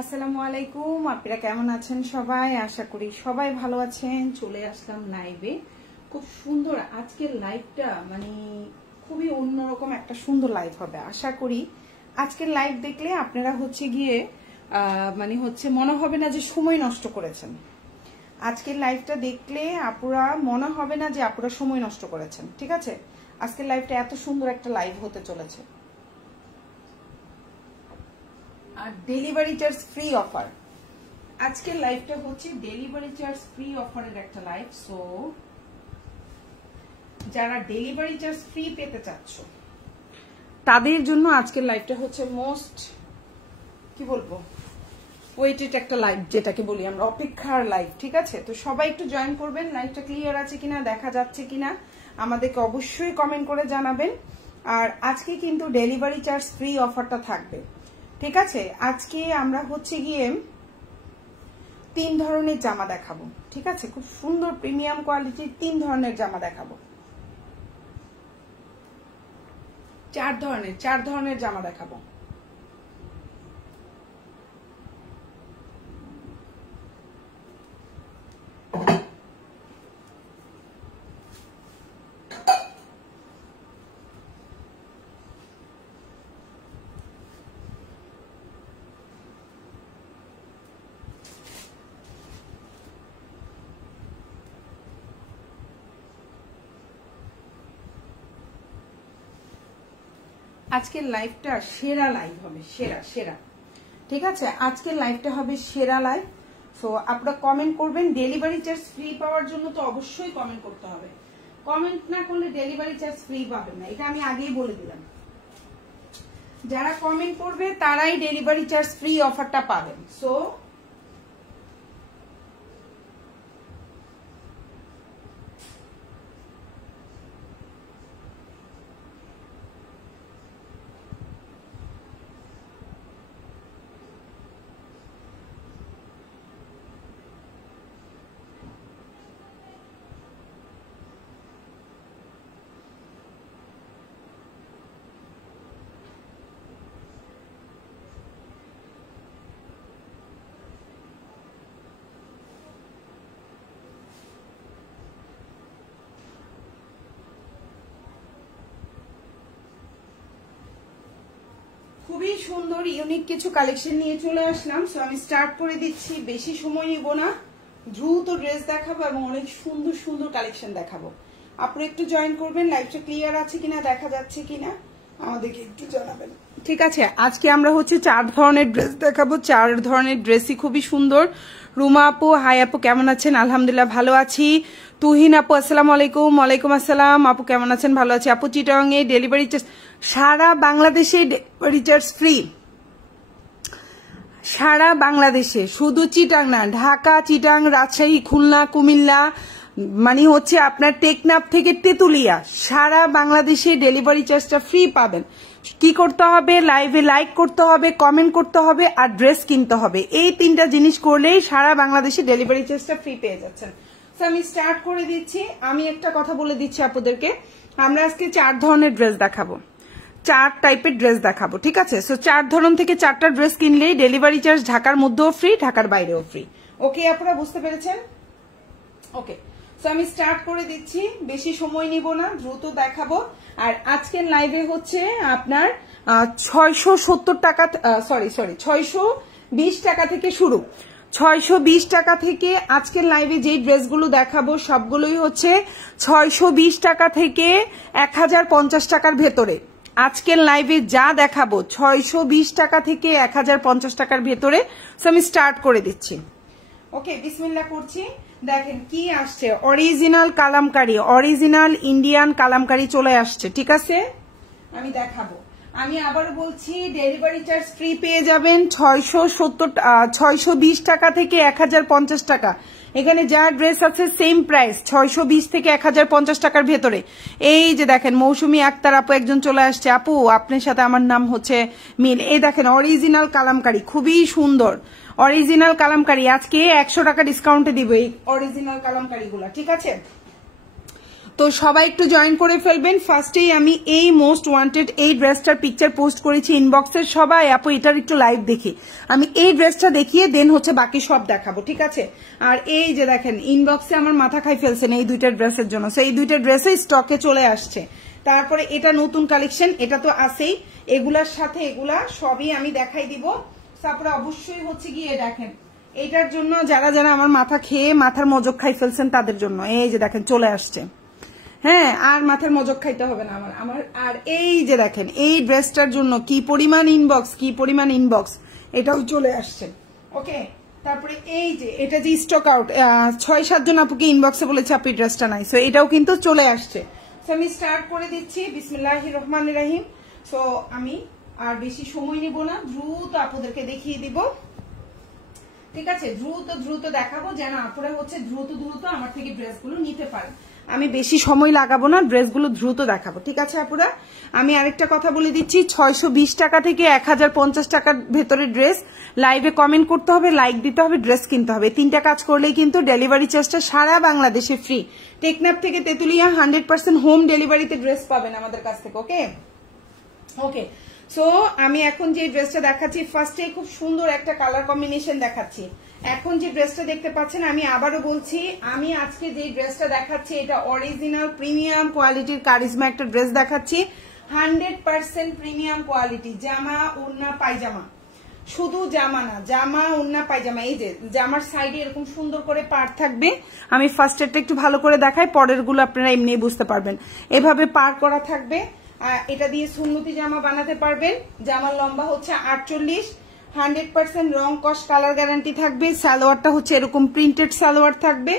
আসসালামু আলাইকুম। আপনারা কেমন আছেন সবাই? আশা করি সবাই ভালো আছেন। চলে আসলাম লাইভে। খুব সুন্দর আজকের লাইভটা, মানে খুবই অন্যরকম একটা সুন্দর লাইভ হবে। আশা করি আজকের লাইভ দেখলে আপনারা গিয়ে মনে হবে না যে সময় নষ্ট করেছেন। আজকের লাইভটা দেখলে আপুরা মনে হবে না যে আপুরা সময় নষ্ট করেছেন। ঠিক আছে, আজকের লাইভটা এত সুন্দর একটা লাইভ হতে চলেছে। আর ডেলিভারি চার্জ ফ্রি অফার। আজকের লাইভটা হচ্ছে ডেলিভারি চার্জ ফ্রি অফারের একটা লাইভ। সো যারা ডেলিভারি চার্জ ফ্রি পেতে চাচ্ছ তাদের জন্য আজকের লাইভটা হচ্ছে মোস্ট ওয়েটেড একটা লাইভ, যেটাকে বলি আমরা অপেক্ষার লাইভ। ঠিক আছে, তো সবাই একটু জয়েন করবেন। লাইভটা ক্লিয়ার আছে কিনা, দেখা যাচ্ছে কিনা আমাদেরকে অবশ্যই কমেন্ট করে জানাবেন। আর আজকে কিন্তু ডেলিভারি চার্জ ফ্রি অফারটা থাকবে। ঠিক আছে, আজকে আমরা গিয়ে 3 ধরনের জামা দেখাবো। ঠিক আছে, খুব সুন্দর প্রিমিয়াম কোয়ালিটির 3 ধরনের জামা দেখাবো। 4 ধরনের জামা দেখাবো। আজকের লাইভটা সেরা লাইভ হবে, সেরা। ঠিক আছে, আজকের লাইভটা হবে সেরা লাইভ। সো আপনারা কমেন্ট করবেন। ডেলিভারি চার্জ ফ্রি পাওয়ার জন্য তো অবশ্যই কমেন্ট করতে হবে। কমেন্ট না করলে ডেলিভারি চার্জ ফ্রি পাবেন না, এটা আমি আগেই বলে দিলাম। যারা কমেন্ট করবে তারাই ডেলিভারি চার্জ ফ্রি অফারটা পাবেন। সো খুবই সুন্দর ইউনিক কিছু কালেকশন নিয়ে চলে আসলাম। সো আমি স্টার্ট করে দিচ্ছি, বেশি সময় নিব না, দ্রুত ড্রেস দেখাবো এবং অনেক সুন্দর সুন্দর কালেকশন দেখাবো। আপনি একটু জয়েন করবেন। লাইভটা ক্লিয়ার আছে কিনা, দেখা যাচ্ছে কিনা আমাদেরকে একটু জানাবেন। ঠিক আছে, আজকে আমরা 4 ধরনের ড্রেস দেখাবো। 4 ধরনের ড্রেসই খুবই সুন্দর। রুমা আপু, হাই আপু, কেমন আছেন? আলহামদুলিল্লাহ ভালো আছি। তুহিন আপু, আসসালামু আলাইকুম। ওয়ালাইকুম আসসালাম আপু, কেমন আছেন? ভালো আছি আপু। চিটাং এ ডেলিভারি চার্জ সারা বাংলাদেশে ডেলিভারি চার্জ ফ্রি। সারা বাংলাদেশে, শুধু চিটাং না, ঢাকা, চিটাং, রাজশাহী, খুলনা, কুমিল্লা, আপনার টেকনাফ থেকে তেতুলিয়া, সারা বাংলাদেশে ডেলিভারি চার্জটা ফ্রি পাবেন। কি করতে হবে? লাইভে লাইক করতে হবে, কমেন্ট করতে হবে আর ড্রেস কিনতে হবে। এই 3টা জিনিস করলেই সারা বাংলাদেশে ডেলিভারি চার্জটা ফ্রি পেয়ে যাচ্ছেন। তো আমি স্টার্ট করে দিচ্ছি। আমি একটা কথা বলে দিচ্ছি আপনাদেরকে, আমরা আজকে 4 ধরনের ড্রেস দেখাবো, 4 টাইপের ড্রেস দেখাবো। ঠিক আছে, সো 4 ধরন থেকে 4টা ড্রেস কিনলেই ডেলিভারি চার্জ ঢাকার মধ্যেও ফ্রি, ঢাকার বাইরেও ফ্রি। ওকে, আপনারা বুঝতে পেরেছেন? ওকে, সো আমি স্টার্ট করে দিচ্ছি, বেশি সময় নিব না, দ্রুত দেখাবো। আর আজকের লাইভে আপনার 670 টাকা, 620 টাকা থেকে শুরু। 620 টাকা থেকে আজকের লাইভে যে ড্রেসগুলো দেখাবো সবগুলোই 620 টাকা থেকে 1050 টাকার ভেতরে। আজকের লাইভে যা দেখাবো 620 টাকা থেকে 1050 টাকার ভেতরে। সো আমি স্টার্ট করে দিচ্ছি। ওকে, বিসমিল্লাহ করছি। দেখেন কি আসছে, original Kalamkari, original Indian Kalamkari চলে আসছে। ঠিক আছে, আমি দেখাবো। আমি আবার বলছি, ডেলিভারি চার্জ ফ্রি পেয়ে যাবেন 620 টাকা থেকে 1050 টাকা। এখানে যা ড্রেস আছে সেম প্রাইস, 620 থেকে 1050 টাকার ভেতরে। এই যে দেখেন, মৌসুমী আক্তার আপু একজন চলে আসছে। আপু, আপনার সাথে আমার নাম মিল। এই দেখেন অরিজিনাল কালামকারী, খুবই সুন্দর অরিজিনাল কালামকারী। আজকে 100 টাকা ডিসকাউন্টে দিব এই অরিজিনাল কালামকারী গুলা। ঠিক আছে, তো সবাই একটু জয়েন করে ফেলবেন। ফার্স্টেই আমি এই মোস্ট ওয়ান্টেড এই ড্রেসটার পিকচার পোস্ট করেছি ইনবক্সের সবাই আপু এটার একটু লাইভ দেখি। আমি এই ড্রেসটা দেখিয়ে দেন হচ্ছে বাকি সব দেখাবো, ঠিক আছে? আর এই যে দেখেন ইনবক্সে আমার মাথা খাই ফেলছেন এই দুইটা ড্রেসের জন্য। এই দুইটা ড্রেসই স্টকে চলে আসছে। তারপরে এটা নতুন কালেকশন, এটা তো আছেই, এগুলার সাথে এগুলা সবই আমি দেখাই দিব। তারপরে অবশ্যই হচ্ছে গিয়ে দেখেন এটার জন্য যারা যারা আমার মাথা খেয়ে মাথার মজক খাই ফেলছেন তাদের জন্য এই যে দেখেন চলে আসছে। হ্যাঁ, আর মাথার মজক খাইতে হবে না আমার। আর এই যে দেখেন এই ড্রেসটার জন্য কি পরিমাণ ইনবক্স, এটাও চলে আসছে। ওকে, তারপরে এই যে এটা যে স্টক আউট 6-7 জন আপুকে ইনবক্সে বলেছে আপু ড্রেসটা নাই, সো এটাও কিন্তু চলে আসছে। সো আমি স্টার্ট করে দিচ্ছি বিসমিল্লাহির রহমানির রহিম। সো আমি আর বেশি সময় নেব না, দ্রুত আপুদেরকে দেখিয়ে দিব, ঠিক আছে? দ্রুত দেখাবো যেন আপুরা হচ্ছে দ্রুত আমার থেকে ড্রেসগুলো নিতে পারে। আমি বেশি সময় লাগাবো না, ড্রেসগুলো দ্রুত দেখাবো, ঠিক আছে আপুরা? আমি আরেকটা কথা বলে দিচ্ছি, 620 টাকা থেকে 1050 টাকার ভেতরে ড্রেস। লাইভে কমেন্ট করতে হবে, লাইক দিতে হবে, ড্রেস কিনতে হবে। 3টা কাজ করলেই কিন্তু ডেলিভারি চার্জটা সারা বাংলাদেশে ফ্রি। টেকনাফ থেকে তেতুলিয়া 100% হোম ডেলিভারিতে ড্রেস পাবেন আমাদের কাছ থেকে। ওকে, সো আমি এখন যে ড্রেসটা দেখাচ্ছি ফার্স্টে খুব সুন্দর একটা কালার কম্বিনেশন দেখাচ্ছি। এখন যে ড্রেসটা দেখতে পাচ্ছেন, আমি আবারও বলছি, আমি আজকে যে ড্রেসটা দেখাচ্ছি এটা অরিজিনাল প্রিমিয়াম কোয়ালিটির কারিজমা একটা ড্রেস দেখাচ্ছি। 100% প্রিমিয়াম কোয়ালিটি, জামা ওড়না পায়জামা, শুধু জামা না, জামা ওড়না পায়জামা। এই যে জামার সাইডে এরকম সুন্দর করে পাড় থাকবে। আমি ফার্স্টেরটা একটু ভালো করে দেখাই, পরের গুলো আপনারা এমনি বুঝতে পারবেন। এভাবে পাড় করা থাকবে, এটা দিয়ে সুন্নতি জামা বানাতে পারবেন। জামার লম্বা হচ্ছে 48, 100% রং কস কালার গ্যারান্টি থাকবে। সালোয়ারটা হচ্ছে এরকম প্রিন্টেড সালোয়ার থাকবে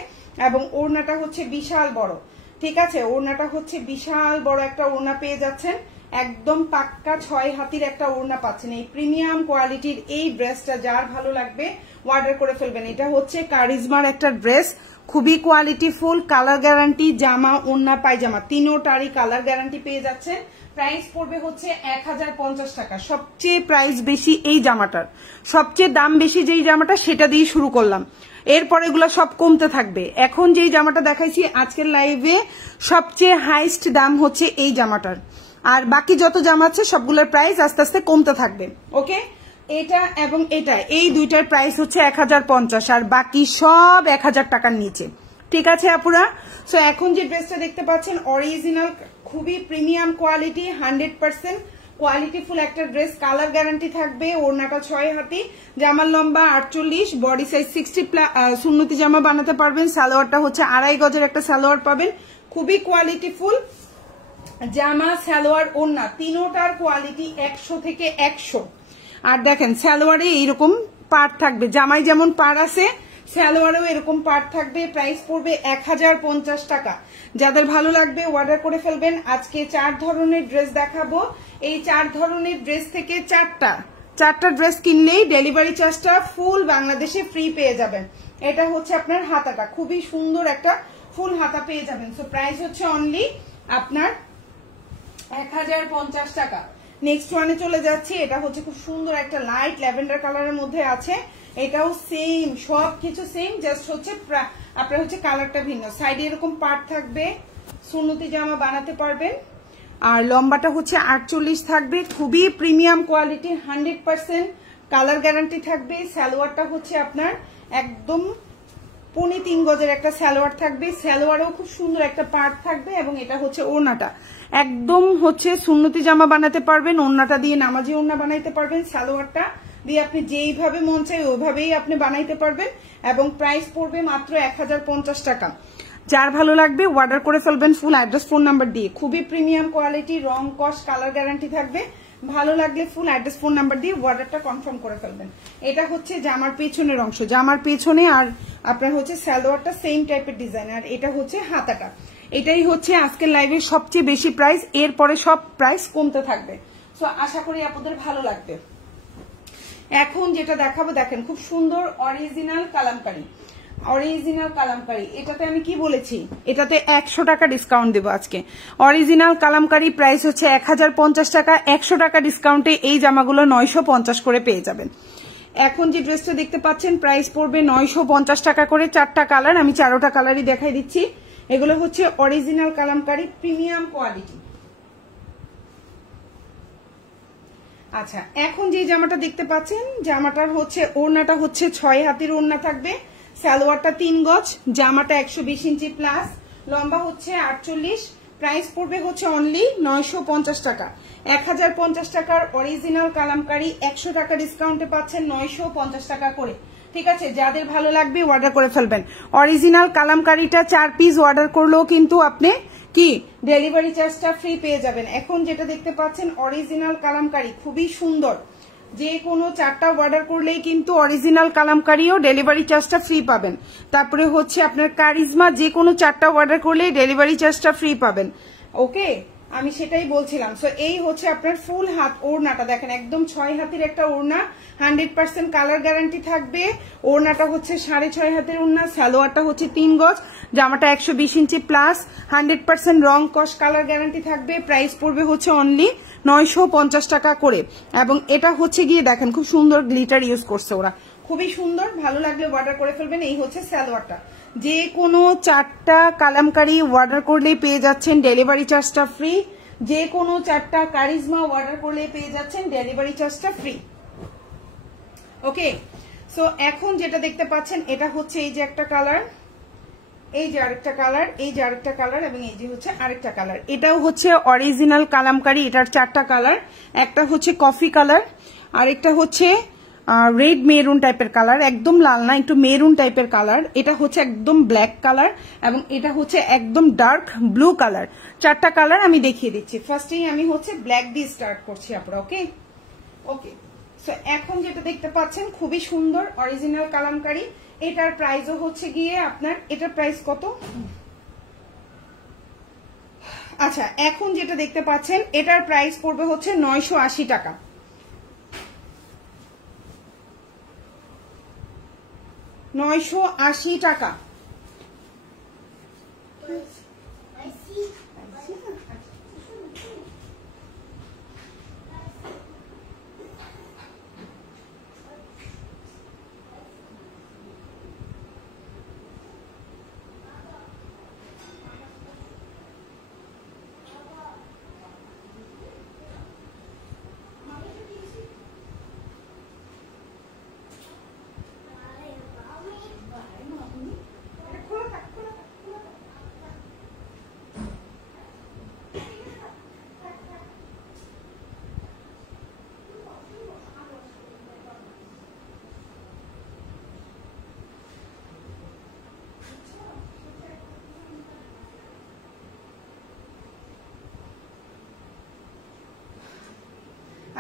এবং ওড়নাটা হচ্ছে বিশাল বড়, ঠিক আছে? ওড়নাটা হচ্ছে বিশাল বড় একটা ওড়না পেয়ে যাচ্ছেন, একদম পাক্কা 6 হাতির একটা ওড়না পাচ্ছেন। এই প্রিমিয়াম কোয়ালিটির এই ড্রেসটা যার ভালো লাগবে অর্ডার করে ফেলবেন। এটা হচ্ছে কারিজমার একটা ড্রেস, খুবই কোয়ালিটিফুল, কালার গ্যারান্টি, জামা ওড়না পায়জামা তিনোটারই কালার গ্যারান্টি পেয়ে যাচ্ছেন। প্রাইস পড়বে হচ্ছে 1050 টাকা। সবচেয়ে প্রাইস বেশি এই জামাটার, সবচেয়ে দাম বেশি যেই জামাটা সেটা দিয়ে শুরু করলাম, এরপর এগুলো সব কমতে থাকবে। এখন যেই জামাটা দেখাইছি আজকের লাইভে সবচেয়ে হাইস্ট দাম হচ্ছে এই জামাটার, আর বাকি যত জামা আছে সবগুলোর প্রাইস আস্তে আস্তে কমতে থাকবে। ওকে, এটা এবং এটা এই দুইটার প্রাইস হচ্ছে 1050 আর বাকি সব 1000 টাকার নিচে, ঠিক আছে আপুরা? সো এখন যে ড্রেসটা দেখতে পাচ্ছেন অরিজিনাল খুবই প্রিমিয়াম কোয়ালিটি, 100% কোয়ালিটিফুল একটা ড্রেস, কালার গ্যারান্টি থাকবে। ওড়নাটা 6 হাতি, জামার লম্বা 48, বডি সাইজ 60, সুন্নতি জামা বানাতে পারবেন। সালোয়ারটা হচ্ছে 2.5 গজের একটা সালোয়ার পাবেন, খুবই কোয়ালিটিফুল জামা, সালোয়ার, ওড়না তিনোটার কোয়ালিটি 100 থেকে 100। আর দেখেন সালোয়ারে এইরকম পাড় থাকবে, জামাই যেমন পাড় আছে সালোয়ারেও এরকম পাড় থাকবে। প্রাইস পড়বে 1050 টাকা। যাদের ভালো লাগবে অর্ডার করে ফেলবেন। আজকে 4 ধরনের ড্রেস দেখাবো, এই 4 ধরনের ড্রেস থেকে চারটা ড্রেস কিনলেই ডেলিভারি চার্জটা ফুল বাংলাদেশে ফ্রি পেয়ে যাবেন। এটা হচ্ছে আপনার হাতাটা, খুবই সুন্দর একটা ফুল হাতা পেয়ে যাবেন। সো প্রাইস হচ্ছে অনলি আপনার 1050 টাকা। নেক্সট ওয়ানে চলে যাচ্ছি, এটা হচ্ছে খুব সুন্দর একটা লাইট ল্যাভেন্ডার কালারের মধ্যে আছে। এটাও সেম, সবকিছু সেম, জাস্ট হচ্ছে আপনার হচ্ছে কালারটা ভিন্ন। সাইডে এরকম পার্ট থাকবে, সুন্নতি জামা বানাতে পারবেন। আর লম্বাটা হচ্ছে 48 থাকবে, খুবই প্রিমিয়াম কোয়ালিটি, 100% কালার গ্যারান্টি থাকবে। সালোয়ারটা হচ্ছে আপনার একদম 3.25 গজের একটা সালোয়ার থাকবে, সালোয়ারেও খুব সুন্দর একটা পার্ট থাকবে। এবং এটা হচ্ছে ওড়নাটা একদম হচ্ছে সুন্নতি জামা বানাতে পারবেন, ওড়নাটা দিয়ে নামাজি ওড়না বানাইতে পারবেন, সালোয়ারটা দিয়ে আপনি যেইভাবে মন চাই ওইভাবেই আপনি বানাইতে পারবেন। এবং প্রাইস পড়বে মাত্র 1050 টাকা। যার ভালো লাগবে অর্ডার করে ফেলবেন ফুল অ্যাড্রেস ফোন নাম্বার দিয়ে। খুবই প্রিমিয়াম কোয়ালিটি, রং কস কালার গ্যারান্টি থাকবে। ভালো লাগলে ফুল অ্যাড্রেস ফোন নাম্বার দিয়ে অর্ডারটা কনফার্ম করে ফেলবেন। এটা হচ্ছে জামার পেছনের অংশ, জামার পেছনে আর আপনার হচ্ছে সালোয়ারটা সেম টাইপের ডিজাইন, আর এটা হচ্ছে হাতাটা। এটাই হচ্ছে আজকের লাইভের সবচেয়ে বেশি প্রাইস, এরপরে সব প্রাইস কমতে থাকবে। সো আশা করি আপনাদের ভালো লাগবে। এখন যেটা দেখাবো দেখেন খুব সুন্দর অরিজিনাল কালামকারী, এটাতে আমি কি বলেছি, এটাতে 100 টাকা ডিসকাউন্ট দেবো আজকে। অরিজিনাল কালামকারী প্রাইস হচ্ছে 1050 টাকা, 100 টাকা ডিসকাউন্টে এই জামাগুলো 950 করে পেয়ে যাবেন। এখন যে ড্রেসটা দেখতে পাচ্ছেন প্রাইস পড়বে 950 টাকা করে, 4টা কালার, আমি 4টা কালারই দেখাই দিচ্ছি। এগুলো হচ্ছে অরিজিনাল কালামকারী প্রিমিয়াম কোয়ালিটি। আচ্ছা, এখন যে জামাটা দেখতে পাচ্ছেন, জামাটার হচ্ছে ওড়নাটা হচ্ছে 6 হাতের ওড়না থাকবে, সালোয়ারটা 3 গজ, জামাটা 120 ইঞ্চি প্লাস, লম্বা হচ্ছে 48, প্রাইস পড়বে হচ্ছে অনলি 950 টাকা। 1050 টাকার অরিজিনাল কালামকারী 100 টাকা ডিসকাউন্টে পাচ্ছেন 950 টাকা করে। ঠিক আছে, যাদের ভালো লাগবে অর্ডার করে ফেলবেন। অরিজিনাল কালামকারীটা 4 পিস অর্ডার করলেও কিন্তু আপনি কি ডেলিভারি চার্জটা ফ্রি পেয়ে যাবেন। এখন যেটা দেখতে পাচ্ছেন অরিজিনাল কালামকারী খুবই সুন্দর, যে কোনো 4টা অর্ডার করলেই কিন্তু অরিজিনাল কালামকারীও ডেলিভারি চার্জটা ফ্রি পাবেন। তারপরে হচ্ছে আপনার কারিজমা যে কোনো 4টা অর্ডার করলেই ডেলিভারি চার্জটা ফ্রি পাবেন। ওকে, আমি সেটাই বলছিলাম। সো এই হচ্ছে আপনার ফুল হাত ওড়নাটা, দেখেন একদম 6 হাতের একটা ওড়না, 100% কালার গ্যারান্টি থাকবে। ওড়নাটা হচ্ছে 6.5 হাতের ওড়না, সালোয়ারটা হচ্ছে 3 গজ, জামাটা 120 ইঞ্চি প্লাস, 100% রং কস কালার গ্যারান্টি থাকবে। প্রাইস পড়বে হচ্ছে অনলি 950 টাকা করে। এবং এটা হচ্ছে গিয়ে দেখেন খুব সুন্দর গ্লিটার ইউজ করছে ওরা, খুবই সুন্দর, ভালো লাগলে অর্ডার করে ফেলবেন। এই হচ্ছে সালোয়ারটা, যে কোনো 4টা কালামকারী অর্ডার করলেই পেয়ে যাচ্ছেন ডেলিভারি চার্জটা ফ্রি। যে কোনো 4টা কারিজমা অর্ডার করলেই পেয়ে যাচ্ছেন ডেলিভারি চার্জটা ফ্রি। ওকে, সো এখন যেটা দেখতে পাচ্ছেন এটা হচ্ছে এই যে একটা কালার, এই যে আরেকটা কালার, এই যে আরেকটা কালার, এবং এই যে হচ্ছে আরেকটা কালার। এটাও হচ্ছে অরিজিনাল কালামকারী, এটার 4টা কালার, একটা হচ্ছে কফি কালার, আরেকটা হচ্ছে রেড মেরুন টাইপের কালার, একদম লাল না, একটু মেরুন টাইপের কালার, এটা হচ্ছে একদম ব্ল্যাক কালার, এবং এটা হচ্ছে একদম ডার্ক ব্লু কালার। 4টা কালার আমি দেখিয়ে দিচ্ছি। ফার্স্টেই আমি হচ্ছে ব্ল্যাক দিয়ে স্টার্ট করছি আপনারা। ওকে ওকে, সো এখন যেটা দেখতে পাচ্ছেন খুবই সুন্দর অরিজিনাল কালামকারী, এটার প্রাইসও হচ্ছে গিয়ে আপনার, এটার প্রাইস কত? আচ্ছা, এখন যেটা দেখতে পাচ্ছেন এটার প্রাইস পড়বে হচ্ছে 980 টাকা। 980 টাকা।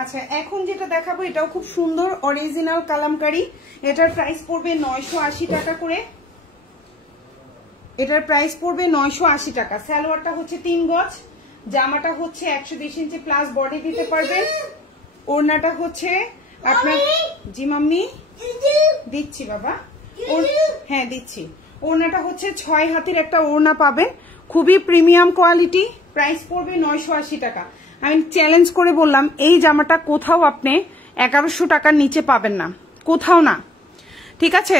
আচ্ছা, এখন যেটা দেখাবো এটাও খুব সুন্দর অরিজিনাল কালামকারী, এটার প্রাইস পড়বে 980 টাকা করে। এটার প্রাইস পড়বে 980 টাকা। সালোয়ারটা হচ্ছে 3 গজ, জামাটা হচ্ছে 120 ইঞ্চি প্লাস বডি দিতে পারবেন। ওড়নাটা হচ্ছে আপনার, জি মাম্মি দিচ্ছি বাবা, হ্যাঁ দিচ্ছি। ওড়নাটা হচ্ছে 6 হাতের একটা ওড়না পাবেন, খুবই প্রিমিয়াম কোয়ালিটি। প্রাইস পড়বে 980 টাকা। আমি চ্যালেঞ্জ করে বললাম এই জামাটা কোথাও আপনি 1100 টাকার নিচে পাবেন না, কোথাও না। ঠিক আছে,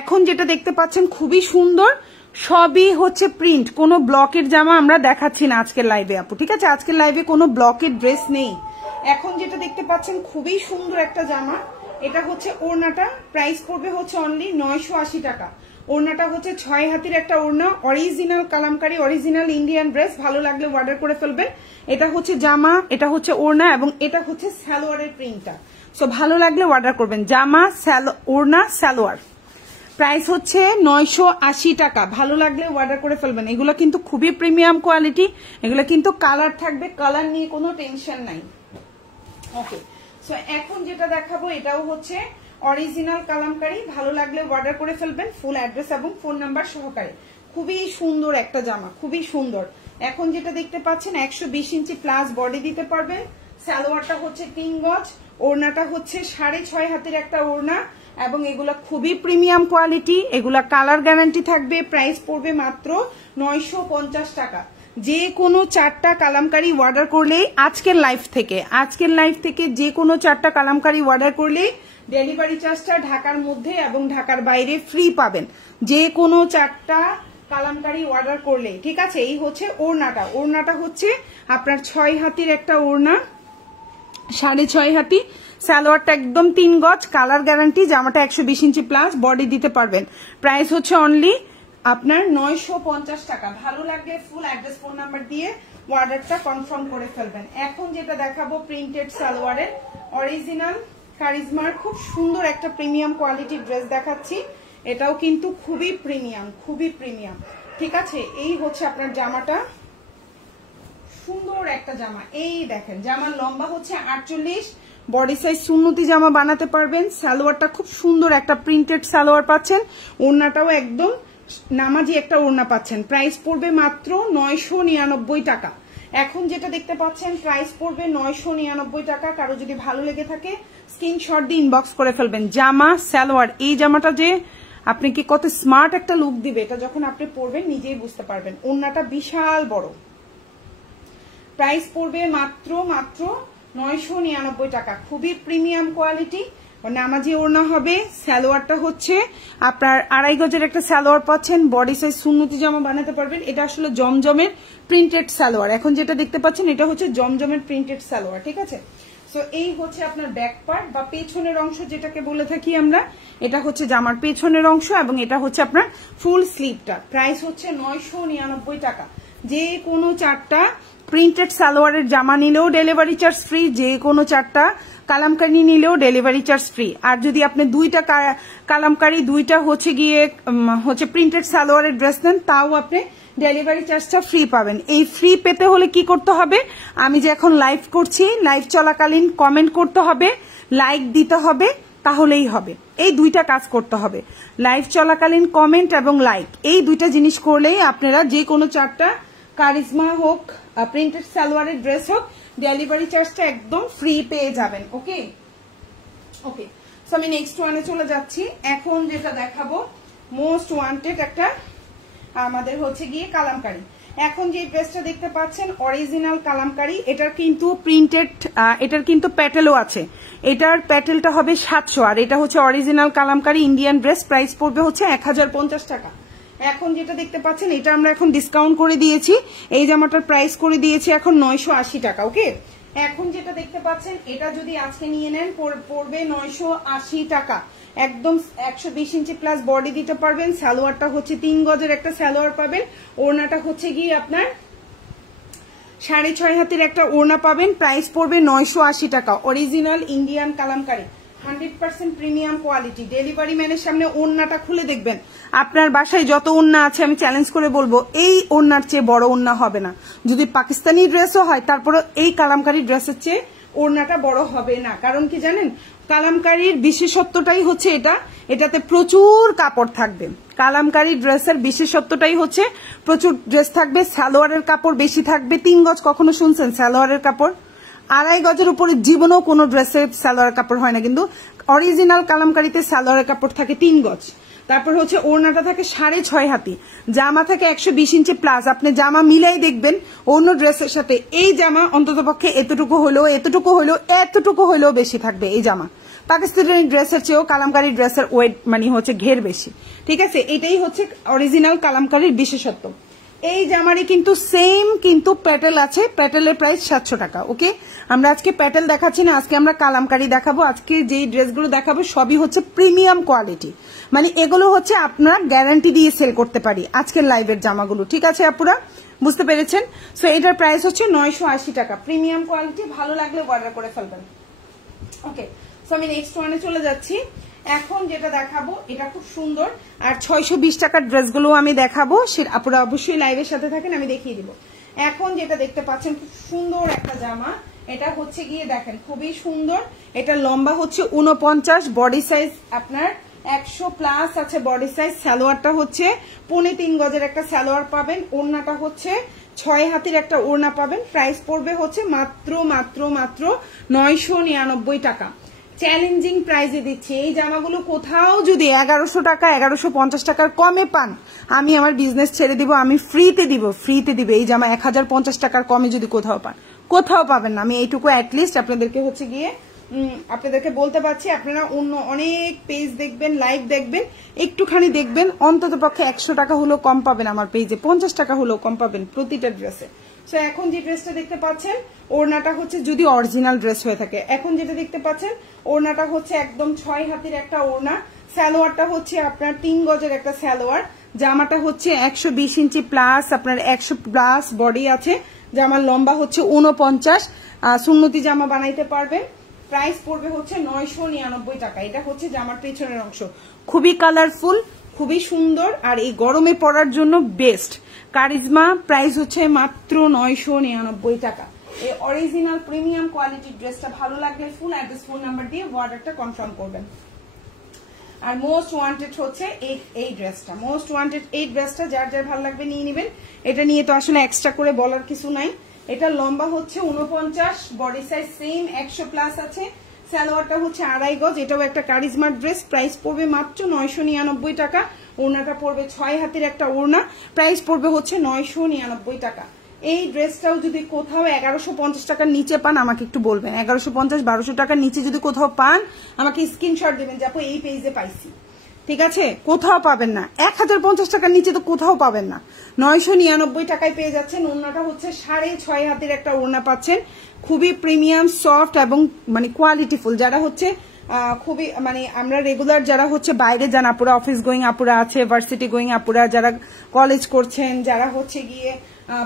এখন যেটা দেখতে পাচ্ছেন খুবই সুন্দর, সবই হচ্ছে প্রিন্ট, কোনো ব্লকের জামা আমরা দেখাচ্ছি না আজকের লাইভে আপু। ঠিক আছে, আজকের লাইভে কোনো ব্লকের ড্রেস নেই। এখন যেটা দেখতে পাচ্ছেন খুবই সুন্দর একটা জামা, এটা হচ্ছে ওড়নাটা, প্রাইস পড়বে হচ্ছে অনলি 980 টাকা। ওড়নাটা হচ্ছে 6 হাতের একটা ওড়না, original Kalamkari, original Indian dress, ভালো লাগলে অর্ডার করে ফেলবেন। এটা হচ্ছে জামা, এটা হচ্ছে ওড়না, এবং এটা হচ্ছে সালোয়ারের প্রিন্টটা। সো ভালো লাগলে অর্ডার করবেন। জামা, ওড়না, সালোয়ার, প্রাইস হচ্ছে 980 টাকা। ভালো লাগলে অর্ডার করে ফেলবেন। এগুলো কিন্তু খুবই প্রিমিয়াম কোয়ালিটি, এগুলো কিন্তু কালার থাকবে, কালার নিয়ে কোনো টেনশন নাই। ওকে, সো এখন যেটা দেখাবো এটাও হচ্ছে অরিজিনাল কালামকারী, ভালো লাগলে অর্ডার করে ফেলবেন ফুল অ্যাড্রেস এবং ফোন নাম্বার সহকারে। খুবই সুন্দর একটা জামা, খুবই সুন্দর। এখন যেটা দেখতে পাচ্ছেন 120 ইঞ্চি প্লাস বডি দিতে পারবেন। সালোয়ারটা হচ্ছে 3 গজ, ওড়নাটা হচ্ছে 6.5 হাতের একটা ওড়না, এবং এগুলা খুবই প্রিমিয়াম কোয়ালিটি, এগুলা কালার গ্যারান্টি থাকবে। প্রাইস পড়বে মাত্র 950 টাকা। যে কোনো 4টা কালামকারী অর্ডার করলেই আজকের লাইভ থেকে যে কোনো 4টা কালামকারী অর্ডার করলেই ডেলিভারি চার্জটা ঢাকার মধ্যে এবং ঢাকার বাইরে ফ্রি পাবেন। যে কোনো 4টা কালামকারী অর্ডার করলে, ঠিক আছে। এই হচ্ছে ওড়নাটা, ওড়নাটা হচ্ছে আপনার 6 হাতির একটা ওড়না, 6.5 হাতি। সালোয়ারটা একদম 3 গজ, কালার গ্যারান্টি, জামাটা 120 ইঞ্চি প্লাস, বডি দিতে পারবেন। প্রাইস হচ্ছে অনলি আপনার 950 টাকা। ভালো লাগলে ফুল অ্যাড্রেস ফোন নাম্বার দিয়ে অর্ডারটা কনফার্ম করে ফেলবেন। এখন যেটা দেখাবো প্রিন্টেড সালোয়ারের অরিজিনাল কারিজমার খুব সুন্দর একটা প্রিমিয়াম কোয়ালিটির ড্রেস দেখাচ্ছি। এটাও কিন্তু খুবই প্রিমিয়াম, খুবই প্রিমিয়াম, ঠিক আছে। এই হচ্ছে আপনার জামাটা, সুন্দর একটা জামা। এই দেখেন জামার লম্বা হচ্ছে 48, বডি সাইজ সুন্নতি জামা বানাতে পারবেন। সালোয়ারটা খুব সুন্দর একটা প্রিন্টেড সালোয়ার পাচ্ছেন, ওড়নাটাও একদম নামাজি একটা ওড়না পাচ্ছেন। প্রাইস পড়বে মাত্র 999 টাকা। এখন যেটা দেখতে পাচ্ছেন প্রাইস পড়বে 999 টাকা। কারো যদি ভালো লেগে থাকে স্ক্রিনশট দিয়ে ইনবক্স করে ফেলবেন। জামা সালোয়ার, এই জামাটা যে আপনাকে কত স্মার্ট একটা লুক দিবে, এটা যখন আপনি পরবেন নিজেই বুঝতে পারবেন। ওড়নাটা বিশাল বড়, প্রাইস পড়বে মাত্র 999 টাকা। খুবই প্রিমিয়াম কোয়ালিটি, নামাজি ওড়না হবে। সালোয়ারটা হচ্ছে আপনার 2.5 গজের একটা সালোয়ার পাচ্ছেন, বডি সাইজ সুন্নতি জামা বানাতে পারবেন। এটা আসলে জমজমের প্রিন্টেড সালোয়ার। এখন যেটা দেখতে পাচ্ছেন এটা হচ্ছে জমজমের প্রিন্টেড সালোয়ার, ঠিক আছে। সো এই হচ্ছে আপনার ব্যাক পার্ট বা পেছনের অংশ যেটাকে বলে থাকি আমরা, এটা হচ্ছে জামার পেছনের অংশ এবং এটা হচ্ছে আপনার ফুল স্লিভটা। প্রাইস হচ্ছে 999 টাকা। যে কোনো 4টা প্রিন্টেড সালোয়ারের জামা নিলেও ডেলিভারি চার্জ ফ্রি, যে কোনো 4টা কালামকারি নিলেও ডেলিভারি চার্জ ফ্রি। আর যদি আপনি 2টা কালামকারি 2টা হচ্ছে গিয়ে প্রিন্টেড সালোয়ারের ড্রেস নেন, তাও আপনি ডেলিভারি চার্জটা ফ্রি পাবেন। এই ফ্রি পেতে হলে কি করতে হবে, আমি যে এখন লাইভ করছি, লাইভ চলাকালীন কমেন্ট করতে হবে, লাইক দিতে হবে, তাহলেই হবে। এই 2টা কাজ করতে হবে, লাইভ চলাকালীন কমেন্ট এবং লাইক, এই 2টা জিনিস করলেই আপনারা যে কোনো 4টা কারিজমা হোক প্রিন্টেড সালোয়ারের ড্রেস হোক ডেলিভারি চার্জটা একদম ফ্রি পেয়ে যাবেন। ওকে ওকে, সো আমি নেক্সট ওয়ানে চলে যাচ্ছি। এখন যেটা দেখাবো মোস্ট ওয়ান্টেড একটা আমাদের হচ্ছে গিয়ে কালামকারি। এখন যে ড্রেসটা দেখতে পাচ্ছেন অরিজিনাল কালামকারি, এটার কিন্তু প্রিন্টেড, এটার কিন্তু প্যাটেলও আছে। এটার প্যাটেলটা হবে 700, আর এটা হচ্ছে original kalamkari Indian dress. Price পড়বে হচ্ছে 1050 টাকা। এখন যেটা দেখতে পাচ্ছেন এটা আমরা এখন ডিসকাউন্ট করে দিয়েছি, এই জামাটার প্রাইস করে দিয়েছি এখন 980 টাকা। ওকে, এখন যেটা দেখতে পাচ্ছেন এটা যদি আজকে নিয়ে নেন পড়বে 980 টাকা। একদম 120 ইঞ্চি প্লাস বডি দিতে পারবেন। সালোয়ারটা হচ্ছে 3 গজের একটা সালোয়ার পাবেন। ওড়নাটা হচ্ছে গিয়ে আপনার 6.5 হাতের একটা ওড়না পাবেন। প্রাইস পড়বে 980 টাকা। Original Indian kalamkari, 100% premium quality. Delivery ম্যানের সামনে ওড়নাটা খুলে দেখবেন, আপনার বাসায় যত ওড়না আছে আমি চ্যালেঞ্জ করে বলবো এই ওড়নার চেয়ে বড় ওড়না হবে না। যদি পাকিস্তানি ড্রেসও হয় তারপরে এই কালামকারি ড্রেসের চেয়ে ওড়নাটা বড় হবে না। কারণ কি জানেন, কালামকারির বিশেষত্বটাই হচ্ছে এটাতে প্রচুর কাপড় থাকবে। কালামকারি ড্রেসের বিশেষত্বটাই হচ্ছে প্রচুর ড্রেস থাকবে, সালোয়ারের কাপড় বেশি থাকবে। 3 গজ কখনো শুনছেন সালোয়ারের কাপড়? 2.5 গজের উপরে জীবনেও কোনো ড্রেসে সালোয়ারের কাপড় হয় না, কিন্তু অরিজিনাল কালামকারিতে সালোয়ারের কাপড় থাকে 3 গজ। তারপর হচ্ছে ওড়নাটা থাকে 6.5 হাতি, জামা থাকে 120 ইঞ্চি প্লাস। আপনি জামা মিলাই দেখবেন অন্য ড্রেসের সাথে, এই জামা অন্তত পক্ষে এতটুকু হলেও বেশি থাকবে এই জামা। পাকিস্তানি ড্রেসের চেয়েও কালামকারি ড্রেসের ওয়েট হচ্ছে ঘের বেশি, ঠিক আছে। এটাই হচ্ছে অরিজিনাল কালামকারির বিশেষত্ব। এই জামারই কিন্তু সেম কিন্তু প্যাটেল আছে, প্যাটেলের প্রাইস 700 টাকা। ওকে, আমরা আজকে প্যাটেল দেখাচ্ছি না, আজকে আমরা কালামকারি দেখাবো। আজকে যেই ড্রেসগুলো দেখাবো সবই হচ্ছে প্রিমিয়াম কোয়ালিটি, এগুলো হচ্ছে আপনারা গ্যারান্টি দিয়ে সেল করতে পারি আজকের লাইভের জামাগুলো, ঠিক আছে আপুরা, বুঝতে পেরেছেন। সো এটার প্রাইস হচ্ছে 980 টাকা। প্রিমিয়াম কোয়ালিটি, ভালো লাগলে অর্ডার করে ফেলবেন। ওকে, সো আমি নেক্সট ওয়ানে চলে যাচ্ছি। এখন যেটা দেখাবো এটা খুব সুন্দর, আর 620 টাকার ড্রেসগুলো আমি দেখাবো, আপনারা অবশ্যই লাইভের সাথে থাকেন, আমি দেখিয়ে দিব। এখন যেটা দেখতে পাচ্ছেন খুব সুন্দর একটা জামা, এটা হচ্ছে গিয়ে দেখেন খুবই সুন্দর। এটা লম্বা হচ্ছে 49, বডি সাইজ আপনার 100 প্লাস আছে বডি সাইজ। সালোয়ারটা হচ্ছে 3.25 গজের একটা সালোয়ার পাবেন। ওড়নাটা হচ্ছে 6 হাতের একটা ওড়না পাবেন। প্রাইস পড়বে হচ্ছে মাত্র 999 টাকা। চ্যালেঞ্জিং প্রাইসে দিচ্ছি। এই জামাগুলো কোথাও যদি 1100 টাকা 1150 টাকার কমে পান, আমি আমার বিজনেস ছেড়ে দিব, আমি ফ্রিতে দিব এই জামা 1050 টাকার কমে যদি কোথাও পান, কোথাও পাবেন না। আমি এইটুকু অ্যাটলিস্ট আপনাদেরকে হচ্ছে গিয়ে আপনাদেরকে বলতে পারছি, আপনারা অন্য অনেক পেজ দেখবেন, লাইভ দেখবেন, একটুখানি দেখবেন, অন্তত পক্ষে 100 টাকা হলেও কম পাবেন আমার পেজে, 50 টাকা হলেও কম পাবেন প্রতিটা ড্রেসে। সো এখন যে ড্রেসটা দেখতে পাচ্ছেন ওড়নাটা হচ্ছে যদি অরিজিনাল ড্রেস হয়ে থাকে, এখন যেটা দেখতে পাচ্ছেন ওড়নাটা হচ্ছে একদম 6 হাতের একটা ওড়না, সালোয়ারটা হচ্ছে আপনার 3 গজের একটা সালোয়ার, জামাটা হচ্ছে 120 ইঞ্চি প্লাস, আপনার 100 প্লাস বডি আছে, জামার লম্বা হচ্ছে 49, সুন্নতি জামা বানাইতে পারবেন। প্রাইস পড়বে হচ্ছে 999 টাকা। এটা হচ্ছে জামার পেছনের অংশ, খুবই কালারফুল, খুবই সুন্দর, আর এই গরমে পরার জন্য বেস্ট। কারিজমা প্রাইস হচ্ছে মাত্র 999 টাকা। এই অরিজিনাল প্রিমিয়াম কোয়ালিটির ড্রেসটা ভালো লাগলে ফুল অ্যাড্রেস ফোন নাম্বার দিয়ে অর্ডারটা কনফার্ম করবেন। আর মোস্ট ওয়ান্টেড হচ্ছে এই ড্রেসটা, মোস্ট ওয়ান্টেড এই ড্রেসটা যার যার ভালো লাগবে নিয়ে নেবেন। এটা নিয়ে তো আসলে এক্সট্রা করে বলার কিছু নাই। এটা লম্বা হচ্ছে 49, বডি সাইজ সেম 100 প্লাস আছে, সালোয়ারটা হচ্ছে 2.5 গজ, এটাও একটা কারিজমার ড্রেস। প্রাইস পড়বে মাত্র 999 টাকা। ওড়নাটা পড়বে 6 হাতের একটা ওড়না, প্রাইস পড়বে হচ্ছে 999 টাকা। এই ড্রেসটাও যদি কোথাও 1150 টাকার নিচে পান আমাকে একটু বলবেন, 1150-1200 টাকার নিচে যদি কোথাও পান আমাকে স্ক্রিনশট দেবেন যে আপু এই পেজে পাইছি, ঠিক আছে? কোথাও পাবেন না, 1050 টাকার নিচে তো কোথাও পাবেন না। 999 টাকায় পেয়ে যাচ্ছেন। ওড়নাটা হচ্ছে 6.5 হাতের একটা ওড়না পাচ্ছেন, খুবই প্রিমিয়াম সফট এবং মানে কোয়ালিটিফুল। যারা হচ্ছে খুবই মানে আমরা রেগুলার যারা হচ্ছে বাইরে যান আপুরা, অফিস গোয়িং আপুরা আছে, ভার্সিটি গোয়িং আপুরা, যারা কলেজ করছেন, যারা হচ্ছে গিয়ে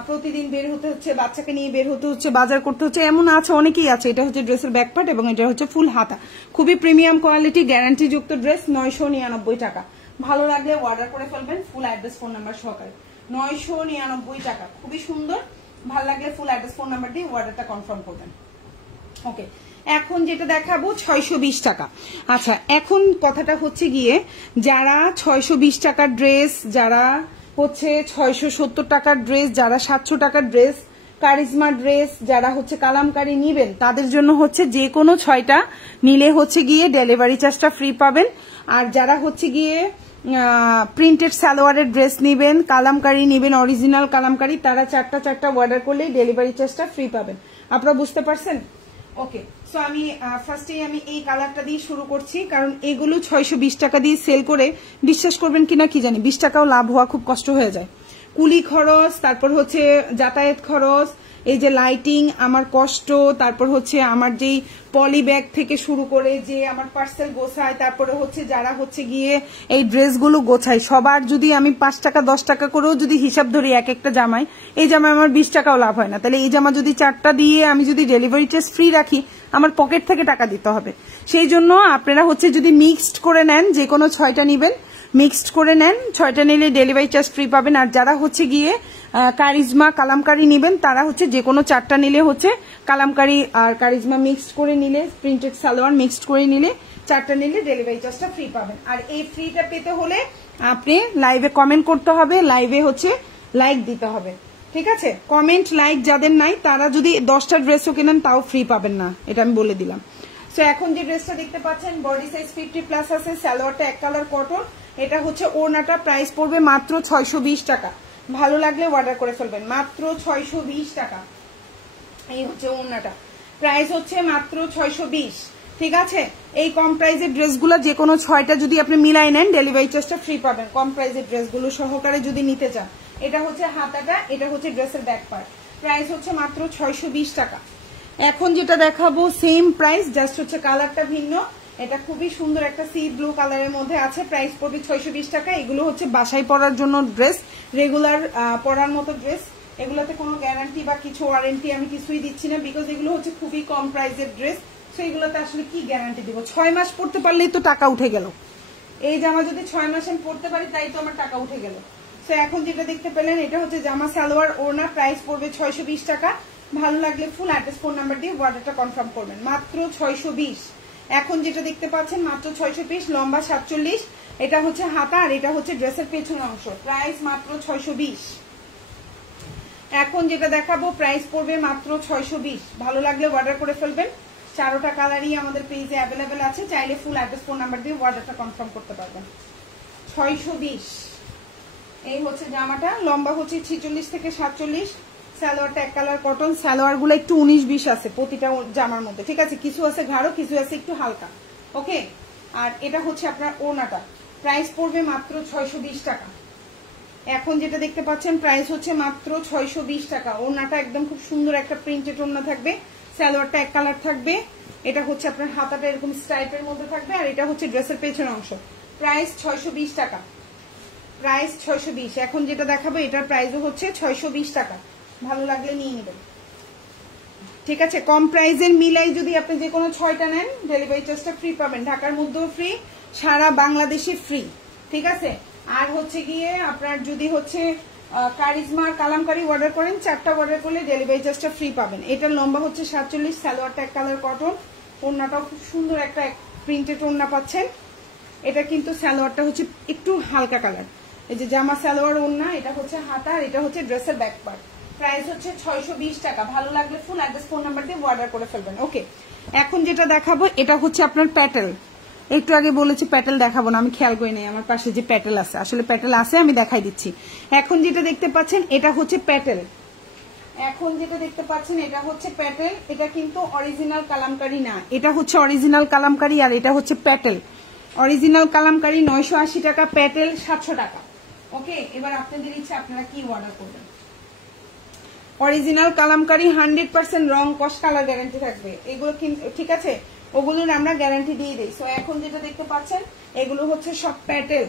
প্রতিদিন বের হতে হচ্ছে, বাচ্চাকে নিয়ে বের হতে হচ্ছে, বাজার করতে হচ্ছে, এমন আছে, অনেকেই আছে। এটা হচ্ছে ড্রেসের ব্যাক পার্ট এবং এটা হচ্ছে ফুল হাতা, খুবই প্রিমিয়াম কোয়ালিটি, গ্যারান্টি যুক্ত ড্রেস। 999 টাকা। ভালো লাগলে অর্ডার করে ফেলবেন ফুল অ্যাড্রেস ফোন নাম্বার সহকারে। 999 টাকা, খুবই সুন্দর। ভালো লাগলে ফুল অ্যাড্রেস ফোন নাম্বার দিয়ে অর্ডারটা কনফার্ম করবেন। ওকে, এখন যেটা দেখাবো 620 টাকা। আচ্ছা, এখন কথাটা হচ্ছে গিয়ে যারা 620 টাকার ড্রেস, যারা হচ্ছে 670 টাকার ড্রেস, যারা 700 টাকার ড্রেস, কারিজমা ড্রেস, যারা হচ্ছে কালামকারী নিবেন, তাদের জন্য হচ্ছে যে কোনো 6টা নিলে হচ্ছে গিয়ে ডেলিভারি চার্জটা ফ্রি পাবেন। আর যারা হচ্ছে গিয়ে প্রিন্টেড সালোয়ারের ড্রেস নিবেন, কালামকারী নিবেন, অরিজিনাল কালামকারী, তারা 4টা অর্ডার করলেই ডেলিভারি চার্জটা ফ্রি পাবেন। আপনারা বুঝতে পারছেন? ওকে, সো আমি ফার্স্টে আমি এই কালারটা দিয়ে শুরু করছি, কারণ এগুলো 620 টাকা দিয়ে সেল করে বিশ্বাস করবেন কিনা কি জানি 20 টাকাও লাভ হওয়া খুব কষ্ট হয়ে যায়। কুলি খরচ, তারপর হচ্ছে যাতায়াত খরচ, এই যে লাইটিং, আমার কষ্ট, তারপর হচ্ছে আমার যেই পলি ব্যাগ থেকে শুরু করে যে আমার পার্সেল গোছায়, তারপরে হচ্ছে যারা হচ্ছে গিয়ে এই ড্রেসগুলো গোছায়, সবার যদি আমি 5 টাকা 10 টাকা করেও যদি হিসাব ধরি এক একটা জামায়, এই জামায় আমার 20 টাকাও লাভ হয় না। তাহলে এই জামা যদি 4টা দিয়ে আমি যদি ডেলিভারি চার্জ ফ্রি রাখি, আমার পকেট থেকে টাকা দিতে হবে। সেই জন্য আপনারা হচ্ছে যদি মিক্সড করে নেন, যে কোনো 6টা নিবেন, মিক্সড করে নেন, 6টা নিলে ডেলিভারি চার্জ ফ্রি পাবেন। আর যারা হচ্ছে গিয়ে কারিজমা কালামকারী নিবেন, তারা হচ্ছে যে কোনো 4টা নিলে হচ্ছে কালামকারী আর কারিজমা মিক্সড করে নিলে, প্রিন্টেড সালোয়ার মিক্সড করে নিলে, 4টা নিলে ডেলিভারি চার্জটা ফ্রি পাবেন। আর এই ফ্রিটা পেতে হলে আপনি লাইভে কমেন্ট করতে হবে, লাইভে হচ্ছে লাইক দিতে হবে, ঠিক আছে? কমেন্ট লাইক যাদের নাই তারা যদি 10টা ড্রেসও কেনেন তাও ফ্রি পাবেন না, এটা আমি বলে দিলাম। সো এখন যে ড্রেসটা দেখতে পাচ্ছেন বডি সাইজ 50 প্লাস আছে, সালোয়ারটা এক কালার কটন, এটা হচ্ছে ওড়নাটা, প্রাইস পড়বে মাত্র 620 টাকা। ভালো লাগলে অর্ডার করে ফেলবেন, মাত্র 620 টাকা। এই হচ্ছে ওড়নাটা, প্রাইস হচ্ছে মাত্র 620, ঠিক আছে? এই কম প্রাইজের ড্রেসগুলো যে কোনো 6টা যদি আপনি মিলাই নেন ডেলিভারি চার্জটা ফ্রি পাবেন, কম প্রাইজের ড্রেসগুলো সহকারে যদি নিতে চান। এটা হচ্ছে হাতাটা, এটা হচ্ছে ড্রেসের ব্যাক পার্ট, প্রাইস হচ্ছে মাত্র 620 টাকা। এখন যেটা দেখাবো সেম প্রাইস, জাস্ট হচ্ছে কালারটা ভিন্ন। এটা খুবই সুন্দর একটা সি ব্লু কালারের মধ্যে আছে, প্রাইস পড়বে 620 টাকা। এগুলো হচ্ছে বাসায় পরার জন্য ড্রেস, রেগুলার পরার মতো ড্রেস। এগুলোতে কোনো গ্যারান্টি বা কিছু ওয়ারেন্টি আমি কিছুই দিচ্ছি না, বিকজ এগুলো হচ্ছে খুবই কম প্রাইসের ড্রেস। সো এগুলোতে আসলে কি গ্যারান্টি দিব? 6 মাস পড়তে পারলেই তো টাকা উঠে গেল। এই জামা যদি 6 মাস আমি পড়তে পারি তাই তো আমার টাকা উঠে গেল। তো এখন যেটা দেখতে পেলেন এটা হচ্ছে জামা সালোয়ার ওড়না, প্রাইস পড়বে 620 টাকা। ভালো লাগলে ফুল অ্যাড্রেস ফোন নাম্বার দিয়ে অর্ডারটা কনফার্ম করবেন, মাত্র 620। এখন যেটা দেখতে পাচ্ছেন মাত্র 620, লম্বা 47, এটা হচ্ছে হাতা আর এটা হচ্ছে ড্রেসের পেছনের অংশ, প্রাইস মাত্র 620। এখন যেটা দেখাবো প্রাইস পড়বে মাত্র 620। ভালো লাগলে অর্ডার করে ফেলবেন, 4টা কালারই আমাদের পেজে অ্যাভেলেবেল আছে, চাইলে ফুল অ্যাড্রেস ফোন নাম্বার দিয়ে অর্ডারটা কনফার্ম করতে পারবেন। 620 এই হচ্ছে জামাটা, লম্বা হচ্ছে 46 থেকে 47, সালোয়ারটা এক কালার কটন, সালোয়ার গুলো একটু 19-20 আছে প্রতিটা জামার মধ্যে, ঠিক আছে, কিছু আছে গাঢ়, কিছু আছে একটু হালকা। ওকে, আর এটা হচ্ছে আপনার ওড়নাটা, প্রাইস পড়বে মাত্র 620 টাকা। এখন যেটা দেখতে পাচ্ছেন প্রাইস হচ্ছে মাত্র 620 টাকা। ওড়নাটা একদম খুব সুন্দর একটা প্রিন্টেড ওড়না থাকবে, সালোয়ারটা এক কালার থাকবে, এটা হচ্ছে আপনার হাতাটা এরকম স্ট্রাইপের মধ্যে থাকবে, আর এটা হচ্ছে ড্রেসের পেছনের অংশ। প্রাইস 620 টাকা, প্রাইস 620। এখন যেটা দেখাবো এটার প্রাইসও হচ্ছে 620 টাকা, ভালো লাগলে নিয়ে নেবেন, ঠিক আছে। কম প্রাইসের মিলাই যদি আপনি যে কোনো 6টা নেন ডেলিভারি চার্জটা ফ্রি পাবেন, ঢাকার মধ্যেও ফ্রি, সারা বাংলাদেশে ফ্রি, ঠিক আছে। আর হচ্ছে গিয়ে আপনার যদি হচ্ছে কারিজমা কালামকারী অর্ডার করেন, 4টা অর্ডার করলে ডেলিভারি চার্জটা ফ্রি পাবেন। এটার লম্বা হচ্ছে 47, সালোয়ারটা এক কালার কটন, ওড়নাটাও খুব সুন্দর একটা প্রিন্টেড ওড়না পাচ্ছেন। এটা কিন্তু সালোয়ারটা হচ্ছে একটু হালকা কালার, এই যে জামা সালোয়ার ওড়না, এটা হচ্ছে হাতা, আর এটা হচ্ছে ড্রেসের ব্যাক পার্ট। প্রাইস হচ্ছে 620 টাকা, ভালো লাগলে ফুল অ্যাড্রেস ফোন নাম্বার দিয়ে অর্ডার করে ফেলবেন। ওকে, এখন যেটা দেখাবো এটা হচ্ছে আপনার প্যাটেল। একটু আগে বলেছি প্যাটেল দেখাবো না, আমি খেয়াল করি নাই আমার পাশে যে প্যাটেল আছে, আসলে প্যাটেল আছে, আমি দেখাই দিচ্ছি। এখন যেটা দেখতে পাচ্ছেন এটা হচ্ছে প্যাটেল, এখন যেটা দেখতে পাচ্ছেন এটা হচ্ছে প্যাটেল, এটা কিন্তু অরিজিনাল কালামকারী না, এটা হচ্ছে অরিজিনাল কালামকারী, আর এটা হচ্ছে প্যাটেল। অরিজিনাল কালামকারী 980 টাকা, প্যাটেল 700 টাকা। ওকে, এবার আপনাদের ইচ্ছা আপনারা কি অর্ডার করবেন। অরিজিনাল কালামকারী 100% রং কস কালার গ্যারান্টি থাকবে, এগুলো ঠিক আছে, ওগুলোর আমরা গ্যারান্টি দিয়ে দিই। সো এখন যেটা দেখতে পাচ্ছেন এগুলো হচ্ছে সব প্যাটেল,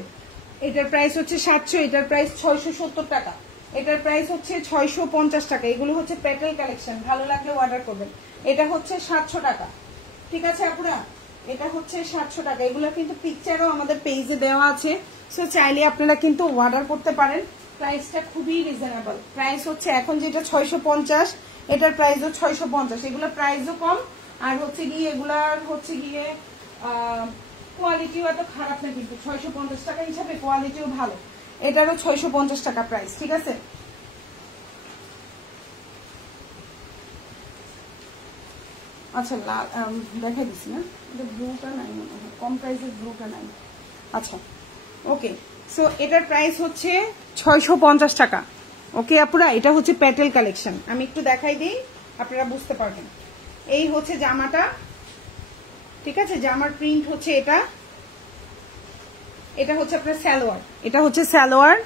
এটার প্রাইস হচ্ছে 700, এটার প্রাইস 670 টাকা, এটার প্রাইস হচ্ছে 650 টাকা। এগুলো হচ্ছে প্যাটেল কালেকশন, ভালো লাগলে অর্ডার করবেন। এটা হচ্ছে 700 টাকা, ঠিক আছে আপুরা, এটা হচ্ছে 700 টাকা। এগুলো কিন্তু পিকচারও আমাদের পেজে দেওয়া আছে, সো চাইলে আপনারা কিন্তু অর্ডার করতে পারেন। প্রাইসটা খুবই রিজনেবল, প্রাইস হচ্ছে এখন যেটা 650, এটার প্রাইসও 650, এগুলো প্রাইসও কম, আর হচ্ছে গিয়ে এগুলার হচ্ছে গিয়ে কোয়ালিটিও এত খারাপ না, কিন্তু 650 টাকা হিসাবে কোয়ালিটিও ভালো, এটারও 650 টাকা প্রাইস, ঠিক আছে। আচ্ছা দেখাই দিচ্ছি না, এটা ব্লুটা নাই মনে হয়, কম প্রাইসের ব্লুটা নাই। আচ্ছা ওকে, সো এটার প্রাইস হচ্ছে 650 টাকা। ওকে আপুরা, এটা হচ্ছে প্যাটেল কালেকশন, আমি একটু দেখাই দিই আপনারা বুঝতে পারবেন। এই হচ্ছে জামাটা, ঠিক আছে, জামার প্রিন্ট হচ্ছে এটা, এটা হচ্ছে আপনার সালোয়ার, এটা হচ্ছে সালোয়ার,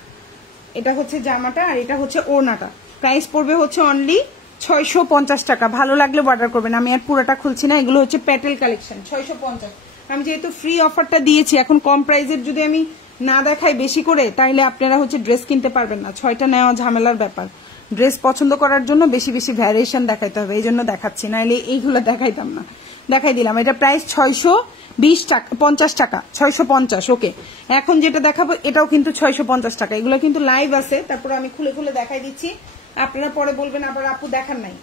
এটা হচ্ছে জামাটা, আর এটা হচ্ছে ওড়নাটা। প্রাইস পড়বে হচ্ছে অনলি 650 টাকা, ভালো লাগলে অর্ডার করবেন। আমি আর পুরোটা খুলছি না, এগুলো হচ্ছে প্যাটেল কালেকশন 650। আমি যেহেতু ফ্রি অফারটা দিয়েছি, এখন কম প্রাইসের যদি আমি না দেখাই বেশি করে, তাইলে আপনারা হচ্ছে ড্রেস কিনতে পারবেন না, 6টা নেওয়া ঝামেলার ব্যাপার। ড্রেস পছন্দ করার জন্য বেশি বেশি ভ্যারিয়েশন দেখাইতে হবে, এই জন্য দেখাচ্ছি, নাইলে এইগুলো দেখাইতাম না। দেখাই দিলাম, এটা প্রাইস 620 টাকা, 50 টাকা, 650। ওকে, এখন যেটা দেখাবো এটাও কিন্তু 650 টাকা। এগুলো কিন্তু লাইভ আছে, তারপরে আমি খুলে খুলে দেখাই দিচ্ছি, আপনারা পরে বলবেন আবার আপু দেখান নাই,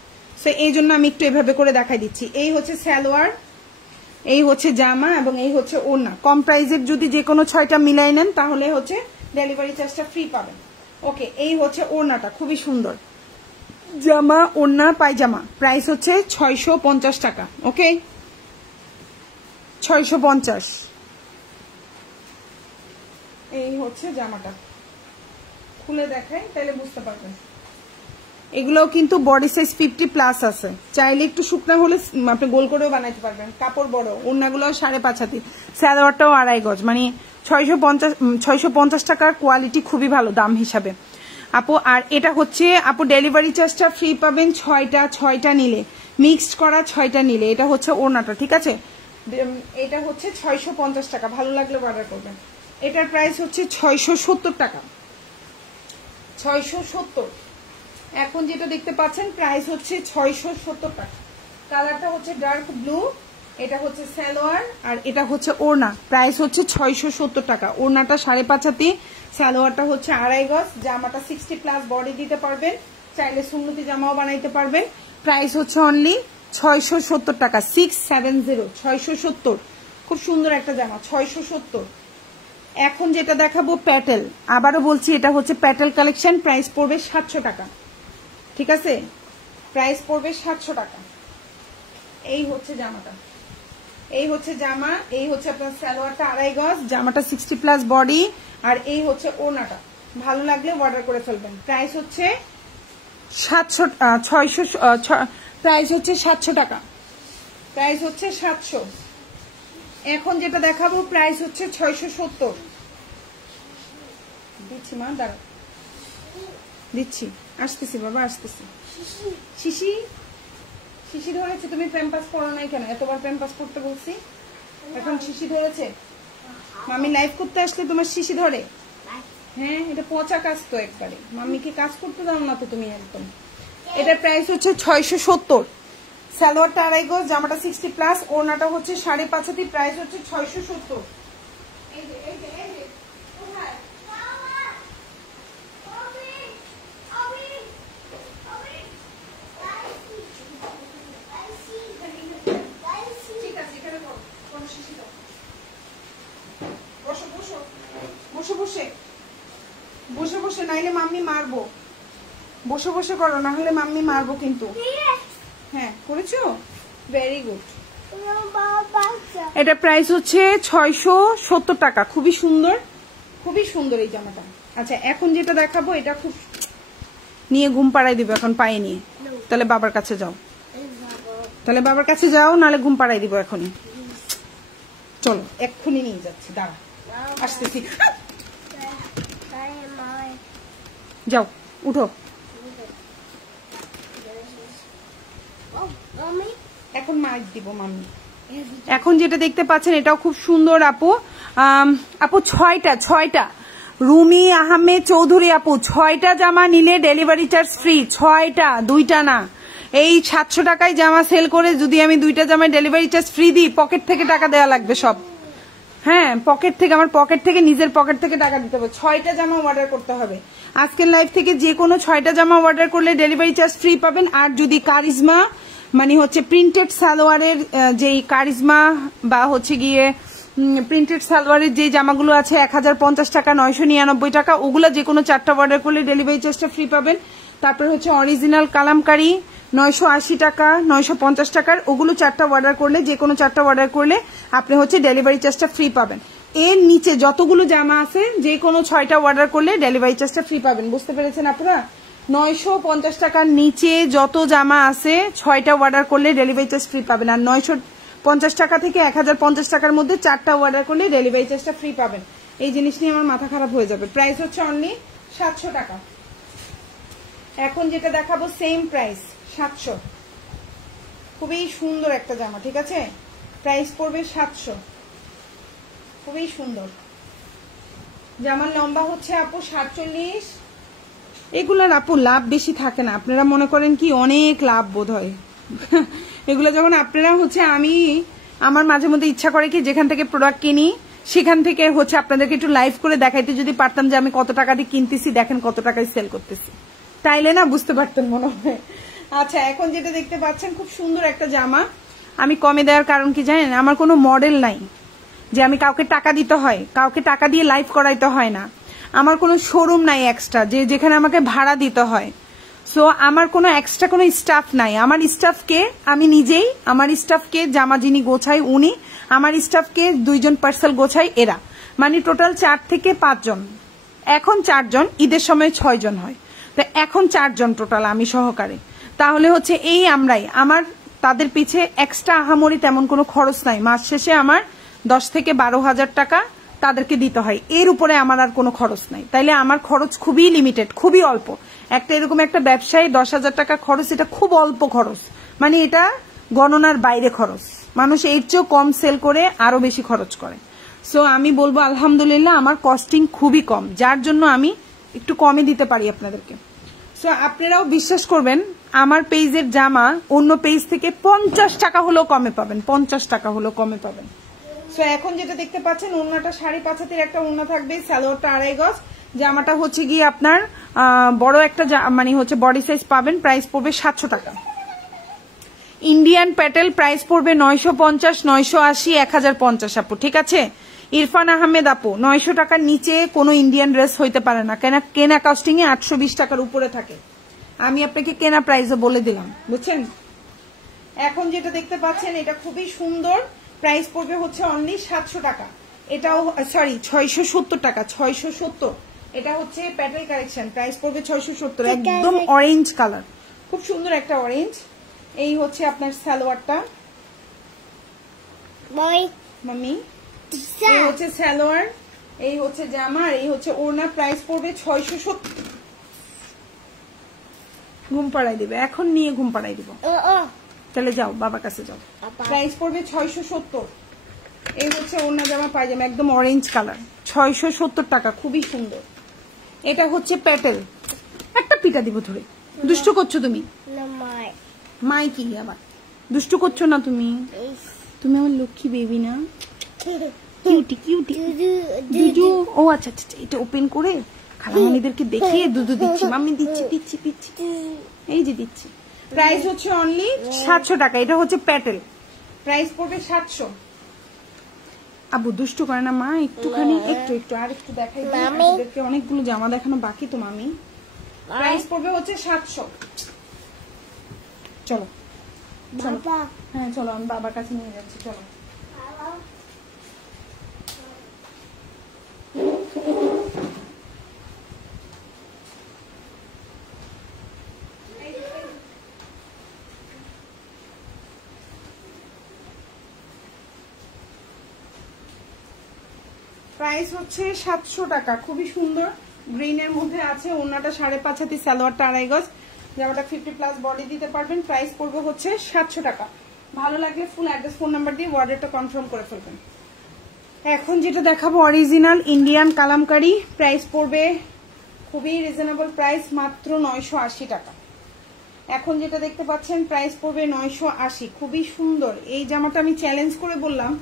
সো এই জন্য আমি একটু এভাবে করে দেখাই দিচ্ছি। এই হচ্ছে সালোয়ার, এই হচ্ছে জামা, এবং এই হচ্ছে ওড়না। কম প্রাইসের যদি যে কোনো 6টা মিলাই নেন তাহলে হচ্ছে ডেলিভারি চার্জটা ফ্রি পাবেন। ওকে, এই হচ্ছে ওড়নাটা, খুবই সুন্দর জামা, ওড়না, পায়জামা। প্রাইস হচ্ছে 650 টাকা। ওকে, 650। এই হচ্ছে জামাটা, খুলে দেখাই তাহলে বুঝতে পারবেন। এগুলোও কিন্তু বডি সাইজ 50+ আছে, চাইলে একটু শুকনা হলে আপনি গোল করেও বানাইতে পারবেন, কাপড় বড়। ওড়নাগুলো 5.5 হাতি, সালোয়ারটাও 2.5 গজ, মানে 650 টাকার কোয়ালিটি খুবই ভালো দাম হিসাবে আপু। আর এটা হচ্ছে আপু ডেলিভারি চার্জটা ফ্রি পাবেন 6টা নিলে, মিক্সড করা 6টা নিলে। এটা হচ্ছে ওড়নাটা, ঠিক আছে, এটা হচ্ছে 650 টাকা, ভালো লাগলে অর্ডার করবেন। এটার প্রাইস হচ্ছে 670 টাকা, 670। এখন যেটা দেখতে পাচ্ছেন প্রাইস হচ্ছে 670 টাকা। কালারটা হচ্ছে ডার্ক ব্লু, এটা হচ্ছে সালোয়ার, আর এটা হচ্ছে ওড়না। প্রাইস হচ্ছে 670 টাকা। ওড়নাটা 5.5 হাতি, সালোয়ারটা হচ্ছে 2.5 গজ, জামাটা 60+ বডি দিতে পারবেন, চাইলে সুন্নতি জামাও বানাইতে পারবেন। প্রাইস হচ্ছে অনলি 670 টাকা, 670, 670। খুব সুন্দর একটা জামা, 670। এখন যেটা দেখাবো প্যাটেল, আবারও বলছি এটা হচ্ছে প্যাটেল কালেকশন, প্রাইস পড়বে 700 টাকা, ঠিক আছে, প্রাইস পড়বে 700 টাকা। এই হচ্ছে জামাটা, এই হচ্ছে জামা, এই হচ্ছে আপনার সালোয়ারটা 2.5 গজ, জামাটা 60+ বডি, আর এই হচ্ছে ওড়নাটা। ভালো লাগলে অর্ডার করে ফেলবেন। প্রাইস হচ্ছে 600 প্রাইস হচ্ছে 700 টাকা, প্রাইস হচ্ছে 700। এখন যেটা দেখাবো প্রাইস হচ্ছে 670। দিচ্ছি মা, দাঁড়া দিচ্ছি, আসতেছি বাবা আসতেছি। শিশি শিশি ধরেছে, তুমি প্যাম্পাস পরো নাই কেন? এতবার প্যাম্পাস পড়তে বলছি, এখন শিশি ধরেছে। মামি লাইভ করতে আসলে তোমার শিশি ধরে? হ্যাঁ, এটা পচা কাজ তো একবারে, মাম্মিকে কাজ করতে দাও না তো তুমি একদম। এটার প্রাইস হচ্ছে 670। সালোয়ারটা 2.5 গজ, জামাটা 60+, ওড়নাটা হচ্ছে 5.5 হাতি, প্রাইস হচ্ছে 670। বসে বসে বসে বসে নাইলে মাম্মি মারবো, বসে বসে করো না হলে মাম্মি মারবো কিন্তু। হ্যাঁ করেছো, ভেরি গুড। এটা প্রাইস হচ্ছে 670 টাকা, খুবই সুন্দর, খুবই সুন্দর এই জামাটা। আচ্ছা এখন যেটা দেখাবো এটা খুব নিয়ে ঘুম পাড়াই দিবে এখন পায়ে নিয়ে, তাহলে বাবার কাছে যাও, তাহলে বাবার কাছে যাও, নাহলে ঘুম পাড়াই দিব এখনই। চলো এক্ষুনি নিয়ে যাচ্ছি, দাঁড়া আসতেছি। যাও উঠো, এখন মাইক দিব মাম্মি। এখন যেটা দেখতে পাচ্ছেন এটাও খুব সুন্দর আপু। আপু 6টা রুমি আহমেদ চৌধুরী আপু, 6টা জামা নিলে ডেলিভারি চার্জ ফ্রি। 6টা, 2টা না। এই 700 টাকায় জামা সেল করে যদি আমি 2টা জামায় ডেলিভারি চার্জ ফ্রি দিই, পকেট থেকে টাকা দেওয়া লাগবে সব। হ্যাঁ পকেট থেকে, আমার পকেট থেকে, নিজের পকেট থেকে টাকা দিতে হবে। 6টা জামা অর্ডার করতে হবে আজকের লাইভ থেকে, যে কোনো 6টা জামা অর্ডার করলে ডেলিভারি চার্জ ফ্রি পাবেন। আর যদি কারিজমা মানে হচ্ছে প্রিন্টেড সালোয়ারের যেই কারিজমা বা হচ্ছে গিয়ে প্রিন্টেড সালোয়ারের যে জামাগুলো আছে 1050 টাকা, 999 টাকা, ওগুলা যে কোনো 4টা অর্ডার করলে ডেলিভারি চার্জটা ফ্রি পাবেন। তারপর হচ্ছে অরিজিনাল কালামকারি 980 টাকা, 950 টাকার, ওগুলো 4টা অর্ডার করলে, যে কোনো 4টা অর্ডার করলে আপনি হচ্ছে ডেলিভারি চার্জটা ফ্রি পাবেন। এর নিচে যতগুলো জামা আছে যে কোনো 6টা অর্ডার করলে ডেলিভারি চার্জটা ফ্রি পাবেন। বুঝতে পেরেছেন আপনারা? 950 টাকার নিচে যত জামা আছে 6টা অর্ডার করলে ডেলিভারি চার্জ ফ্রি পাবেন। আর 950 টাকা থেকে 1050 টাকার মধ্যে 4টা অর্ডার করলে ডেলিভারি চার্জটা ফ্রি পাবেন। এই জিনিস নিয়ে আমার মাথা খারাপ হয়ে যাবে। প্রাইস হচ্ছে অনলি 700 টাকা। এখন যেটা দেখাবো সেম প্রাইস 700, খুবই সুন্দর একটা জামা, ঠিক আছে? প্রাইস পড়বে 700, খুবই সুন্দর। জামার লম্বা হচ্ছে আপু 47। এগুলার আপু লাভ বেশি থাকে না, আপনারা মনে করেন কি অনেক লাভ বোধ হয়। এগুলো যখন আপনারা হচ্ছে, আমি আমার মাঝে মধ্যে ইচ্ছা করে কি যেখান থেকে প্রোডাক্ট কিনি সেখান থেকে হচ্ছে আপনাদেরকে একটু লাইভ করে দেখাইতে যদি পারতাম যে আমি কত টাকা দিয়ে কিনতেছি, দেখেন কত টাকায় সেল করতেছি, তাইলে না বুঝতে পারতেন মনে হয়। আচ্ছা এখন যেটা দেখতে পাচ্ছেন খুব সুন্দর একটা জামা, আমি কমে দেওয়ার কারণ কি জানেন? আমার কোনো মডেল নাই যে আমি কাউকে টাকা দিতে হয়, কাউকে টাকা দিয়ে লাইভ করাইতে হয় না, আমার কোনো শোরুম নাই এক্সট্রা যে যেখানে আমাকে ভাড়া দিতে হয়। সো আমার কোনো এক্সট্রা কোনো স্টাফ নাই। আমার স্টাফকে আমি নিজেই, আমার স্টাফকে জামা যিনি গোছাই উনি, আমার স্টাফকে 2জন পার্সেল গোছাই এরা, মানে টোটাল 4 থেকে 5 জন। এখন 4 জন, ঈদের সময় 6 জন হয়, তো এখন 4 জন টোটাল আমি সহকারে। তাহলে হচ্ছে এই আমরাই, আমার তাদের পিছে এক্সট্রা আহামরি তেমন কোনো খরচ নাই। মাস শেষে আমার 10 থেকে 12,000 টাকা তাদেরকে দিতে হয়, এর উপরে আমার আর কোনো খরচ নাই। তাইলে আমার খরচ খুবই লিমিটেড, খুবই অল্প। একটা এরকম একটা ব্যবসায়ী 10,000 টাকা খরচ, এটা খুব অল্প খরচ, মানে এটা গণনার বাইরে খরচ। মানুষ এর চেয়েও কম সেল করে আরো বেশি খরচ করে। সো আমি বলবো আলহামদুলিল্লাহ আমার কস্টিং খুবই কম, যার জন্য আমি একটু কমে দিতে পারি আপনাদেরকে। সো আপনারাও বিশ্বাস করবেন আমার পেজের জামা অন্য পেজ থেকে 50 টাকা হলেও কমে পাবেন, 50 টাকা হলেও কমে পাবেন। সো এখন যেটা দেখতে পাচ্ছেন ওড়নাটা 5.5 হাতের একটা ওড়না থাকবে, সালোয়ারটা 2.5 গজ, জামাটা হচ্ছে গিয়ে আপনার বড় একটা মানে হচ্ছে বডি সাইজ পাবেন। প্রাইস পড়বে 700 টাকা। ইন্ডিয়ান প্যাটেল প্রাইস পড়বে 950, 980, 1050 আপু, ঠিক আছে? ইরফান আহমেদ আপু 900 টাকার নিচে কোনো ইন্ডিয়ান ড্রেস হইতে পারে না, কেন কেনা কস্টিং এ 820 টাকার উপরে থাকে। আমি আপনাকে কেনা প্রাইসও বলে দিলাম, বুঝছেন? এখন যেটা দেখতে পাচ্ছেন এটা খুবই সুন্দর, প্রাইস পড়বে হচ্ছে অনলি 700 টাকা। এটাও সরি 670 টাকা, 670। এটা হচ্ছে প্যাটেল কালেকশন, প্রাইস পড়বে 670, একদম অরেঞ্জ কালার, খুব সুন্দর একটা অরেঞ্জ। এই হচ্ছে আপনার সালোয়ারটা মামি, এই হচ্ছে সালোয়ার, এই হচ্ছে জামা, আর এই হচ্ছে ওড়না। প্রাইস পড়বে 670। ঘুম পাড়াই দিবে এখন, নিয়ে ঘুম পাড়াই দিব, চলে যাও বাবার কাছে যাও। প্রাইস পড়বে 670। এই হচ্ছে ওড়না জামা পায়জামা, একদম অরেঞ্জ কালার, 670 টাকা, খুবই সুন্দর। এটা হচ্ছে প্যাটেল, একটা পিঠা দিব ধরে। দুষ্টু করছো তুমি? মাই কি আবার দুষ্টু করছো না তুমি? তুমি আমার লক্ষ্মী বেবি না, কিউটি কিউটি দুদু। ও আচ্ছা আচ্ছা, এটা ওপেন করে খালামণিদেরকে দেখিয়ে দুধু দিচ্ছি, মাম্মি দিচ্ছি দিচ্ছি দিচ্ছি, এই যে দিচ্ছি। প্রাইস হচ্ছে অনলি 700 টাকা। এটা হচ্ছে প্যাটেল, প্রাইস পড়বে 700। আবু দুষ্টু করে না মা, একটুখানি একটু একটু আর একটু দেখাই দিই, অনেকগুলো জামা দেখানো বাকি তো মামি। প্রাইস পড়বে হচ্ছে 700। চলো চলো, হ্যাঁ চলো, আমি বাবার কাছে নিয়ে যাচ্ছি, চলো। প্রাইস হচ্ছে 700 টাকা, খুবই সুন্দর, গ্রিনের মধ্যে আছে। ওড়নাটা 5.5 হাতি, সালোয়ারটা 2.5 গজ, জামাটা 50+ বডি দিতে পারবেন। প্রাইস পড়বে হচ্ছে 700 টাকা। ভালো লাগলে ফুল অ্যাড্রেস ফোন নাম্বার দিয়ে অর্ডারটা কনফার্ম করে ফেলবেন। এখন যেটা দেখাবো অরিজিনাল ইন্ডিয়ান কালামকারী, প্রাইস পড়বে খুবই রিজনেবল প্রাইস, মাত্র 980 টাকা। এখন যেটা দেখতে পাচ্ছেন প্রাইস পড়বে 980, খুবই সুন্দর। এই জামাটা আমি চ্যালেঞ্জ করে বললাম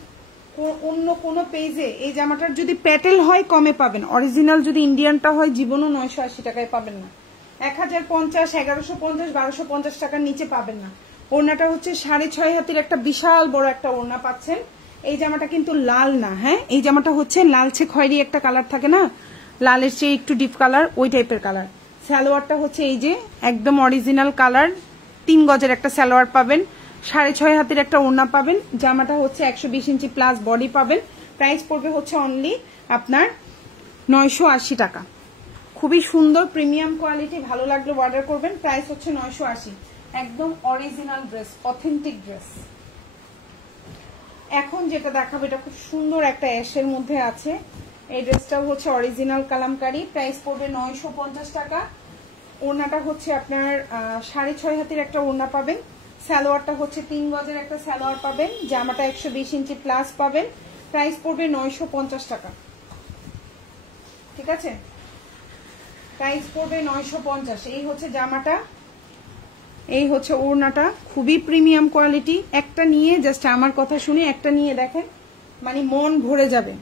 অন্য কোনো পেজে এই জামাটার যদি প্যাটেল হয় কমে পাবেন, অরিজিনাল যদি ইন্ডিয়ানটা হয় জীবনও 980 টাকায় পাবেন না। 1050, 1150, 1250 টাকার নিচে পাবেন না। ওড়নাটা হচ্ছে 6.5 হাতের একটা বিশাল বড় একটা ওড়না পাচ্ছেন। এই জামাটা কিন্তু লাল না, হ্যাঁ এই জামাটা হচ্ছে লালচে খয়েরি একটা কালার থাকে না, লালের চেয়ে একটু ডিপ কালার, ওই টাইপের কালার। সালোয়ারটা হচ্ছে এই যে একদম অরিজিনাল কালার, 3 গজের একটা সালোয়ার পাবেন, 6.5 হাতের একটা ওড়না পাবেন। জামাটা হচ্ছে 120 ইঞ্চি প্লাস বডি পাবেন। প্রাইস পড়বে হচ্ছে অনলি আপনার 980 টাকা। খুবই সুন্দর প্রিমিয়াম কোয়ালিটি, ভালো লাগলে অর্ডার করবেন। প্রাইস হচ্ছে 980, একদম অরিজিনাল ড্রেস, অথেন্টিক ড্রেস। এখন যেটা দেখাবো এটা খুব সুন্দর একটা অ্যাশের মধ্যে আছে। এই ড্রেসটাও হচ্ছে অরিজিনাল কালামকারী, প্রাইস পড়বে 950 টাকা। ওড়নাটা হচ্ছে আপনার 6.5 হাতের একটা ওড়না পাবেন, সালোয়ারটা হচ্ছে 3 গজের একটা সালোয়ার পাবেন, জামাটা 120 ইঞ্চি প্লাস পাবেন। প্রাইস পড়বে 950 টাকা, ঠিক আছে? প্রাইস পড়বে 950। এই হচ্ছে জামাটা, এই হচ্ছে ওড়নাটা, খুবই প্রিমিয়াম কোয়ালিটি। একটা নিয়ে জাস্ট আমার কথা শুনে একটা নিয়ে দেখেন, মানে মন ভরে যাবে,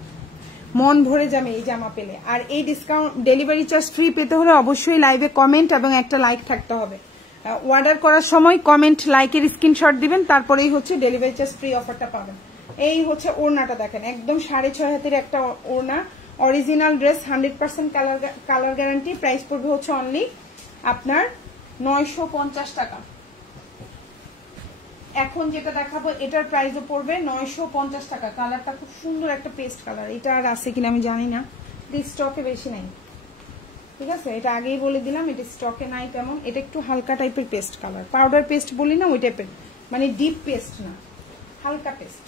মন ভরে যাবে এই জামা পেলে। আর এই ডিসকাউন্ট ডেলিভারি চার্জ ফ্রি পেতে হলে অবশ্যই লাইভে কমেন্ট এবং একটা লাইক থাকতে হবে। অর্ডার করার সময় কমেন্ট লাইকের স্ক্রিনশট দিবেন, তারপরেই হচ্ছে ডেলিভারি চার্জ ফ্রি অফারটা পাবেন। এই হচ্ছে ওড়নাটা দেখেন, একদম 6.5 হাতের একটা ওড়না, original dress, 100% colour guarantee. Price পড়বে হচ্ছে অনলি আপনার 950 টাকা। এখন যেটা দেখাবো এটার প্রাইসও পড়বে 950 টাকা। কালারটা খুব সুন্দর একটা পেস্ট কালার, এটা আর আছে কিনা আমি জানি না, স্টকে বেশি নাই, ঠিক আছে? এটা আগেই বলে দিলাম, এটা স্টকে নাই তেমন। এটা একটু হালকা টাইপের পেস্ট কালার, পাউডার পেস্ট বলি না ওই টাইপের, মানে ডিপ পেস্ট না, হালকা পেস্ট।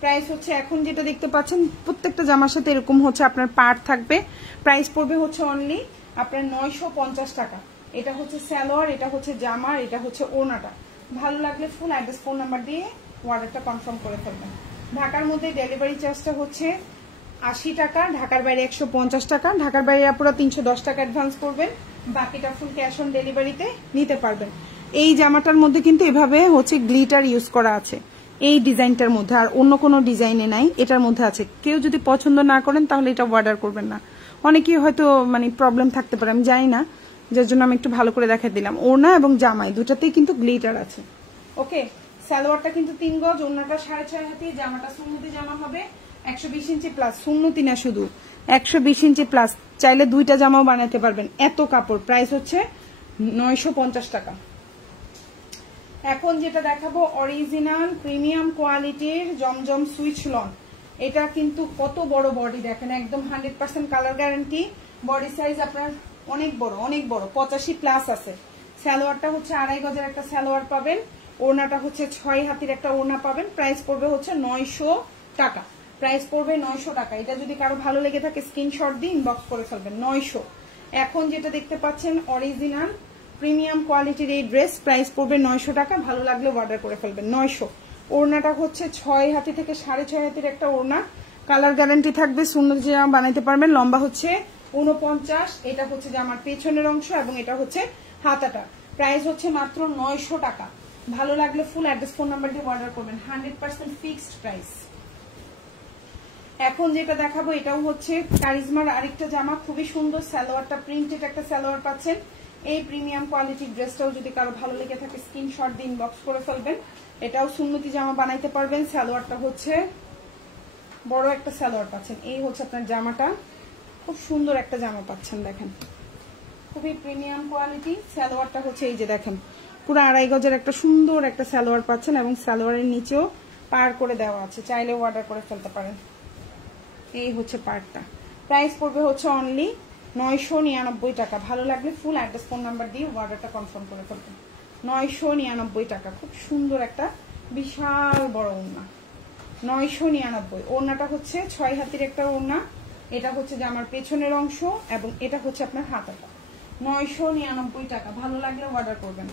প্রাইস হচ্ছে এখন যেটা দেখতে পাচ্ছেন প্রত্যেকটা জামার সাথে এরকম হচ্ছে আপনার পার্ট থাকবে। প্রাইস পড়বে হচ্ছে অনলি আপনার 950 টাকা। এটা হচ্ছে সালোয়ার, এটা হচ্ছে জামা, এটা হচ্ছে ওড়নাটা। ভালো লাগলে ফুল অ্যাড্রেস ফোন নাম্বার দিয়ে অর্ডারটা কনফার্ম করে ফেলবেন। ঢাকার মধ্যে ডেলিভারি চার্জটা হচ্ছে 80 টাকা, ঢাকার বাইরে 150 টাকা। ঢাকার বাইরে পুরো 310 টাকা অ্যাডভান্স করবেন, বাকিটা ফুল ক্যাশ অন ডেলিভারিতে নিতে পারবেন। এই জামাটার মধ্যে কিন্তু এভাবে হচ্ছে গ্লিটার ইউজ করা আছে এই ডিজাইনটার মধ্যে, আর অন্য কোনো ডিজাইনে নাই, এটার মধ্যে আছে। কেউ যদি পছন্দ না করেন তাহলে এটা অর্ডার করবেন না। অনেকেই হয়তো মানে প্রবলেম থাকতে পারে, আমি জানি না, যার জন্য আমি একটু ভালো করে দেখাই দিলাম। ওড়না এবং জামাই দুটাতেই কিন্তু গ্লিটার আছে। ওকে, সালোয়ারটা কিন্তু 3 গজ, ওড়নাটা 6.5 হাতি, জামাটা সুন্নতি জামা হবে, 120 ইঞ্চি প্লাস, সুন্নতি না শুধু 120 ইঞ্চি প্লাস। চাইলে 2টা জামাও বানাতে পারবেন, এত কাপড়। প্রাইস হচ্ছে 950 টাকা। এখন যেটা দেখাবো অরিজিনাল প্রিমিয়াম কোয়ালিটির জমজম সুইচ লন। এটা কিন্তু কত বড় বডি দেখেন, একদম 100% কালার গ্যারান্টি, বডি সাইজ আপনার অনেক বড় 85+ আছে। সালোয়ারটা হচ্ছে 2.5 গজের একটা সালোয়ার পাবেন, ওড়নাটা হচ্ছে 6 হাতির একটা ওড়না পাবেন। প্রাইস পড়বে হচ্ছে 900 টাকা, প্রাইস পড়বে 900 টাকা। এটা যদি কারো ভালো লেগে থাকে স্ক্রিনশট দিয়ে ইনবক্স করে ফেলবেন 900। এখন যেটা দেখতে পাচ্ছেন অরিজিনাল প্রিমিয়াম কোয়ালিটির এই ড্রেস, প্রাইস পড়বে 900 টাকা। ভালো লাগলে অর্ডার করে ফেলবেন 900। ওড়নাটা হচ্ছে 6 হাতি থেকে 6.5 হাতির একটা ওড়না, কালার গ্যারান্টি থাকবে, সুন্দর জামা বানাইতে পারবেন। লম্বা হচ্ছে 49, এটা হচ্ছে জামার পেছনের অংশ এবং এটা হচ্ছে হাতাটা। প্রাইস হচ্ছে মাত্র 900 টাকা। ভালো লাগলে ফুল অ্যাড্রেস ফোন নাম্বার দিয়ে অর্ডার করবেন, 100% ফিক্সড প্রাইস। এখন যেটা দেখাবো এটাও হচ্ছে কারিজমার আরেকটা জামা, খুবই সুন্দর। সালোয়ারটা প্রিন্টেড একটা সালোয়ার পাচ্ছেন। এই প্রিমিয়াম কোয়ালিটির ড্রেসটাও যদি কারো ভালো লেগে থাকে স্ক্রিনশট দিয়ে ইনবক্স করে ফেলবেন। এটাও সুন্নতি জামা বানাইতে পারবেন। সালোয়ারটা হচ্ছে বড় একটা সালোয়ার পাচ্ছেন। এই হচ্ছে আপনার জামাটা, খুব সুন্দর একটা জামা পাচ্ছেন, দেখেন খুবই প্রিমিয়াম কোয়ালিটি। সালোয়ারটা হচ্ছে এই যে দেখেন পুরো 2.5 গজের একটা সুন্দর একটা সালোয়ার পাচ্ছেন এবং সালোয়ারের নিচেও পার করে দেওয়া আছে, চাইলেও অর্ডার করে ফেলতে পারেন। এই হচ্ছে পার্টটা। প্রাইস পড়বে হচ্ছে অনলি 999 টাকা। ভালো লাগলে ফুল অ্যাড্রেস ফোন নাম্বার দিয়ে অর্ডারটা কনফার্ম করে ফেলবেন। 999 টাকা। খুব সুন্দর একটা বিশাল বড় ওড়না, 999। ওড়নাটা হচ্ছে 6 হাতির একটা ওড়না, এটা হচ্ছে জামার পেছনের অংশ এবং এটা হচ্ছে আপনার হাতাটা। 999 টাকা। ভালো লাগলে অর্ডার করবেন।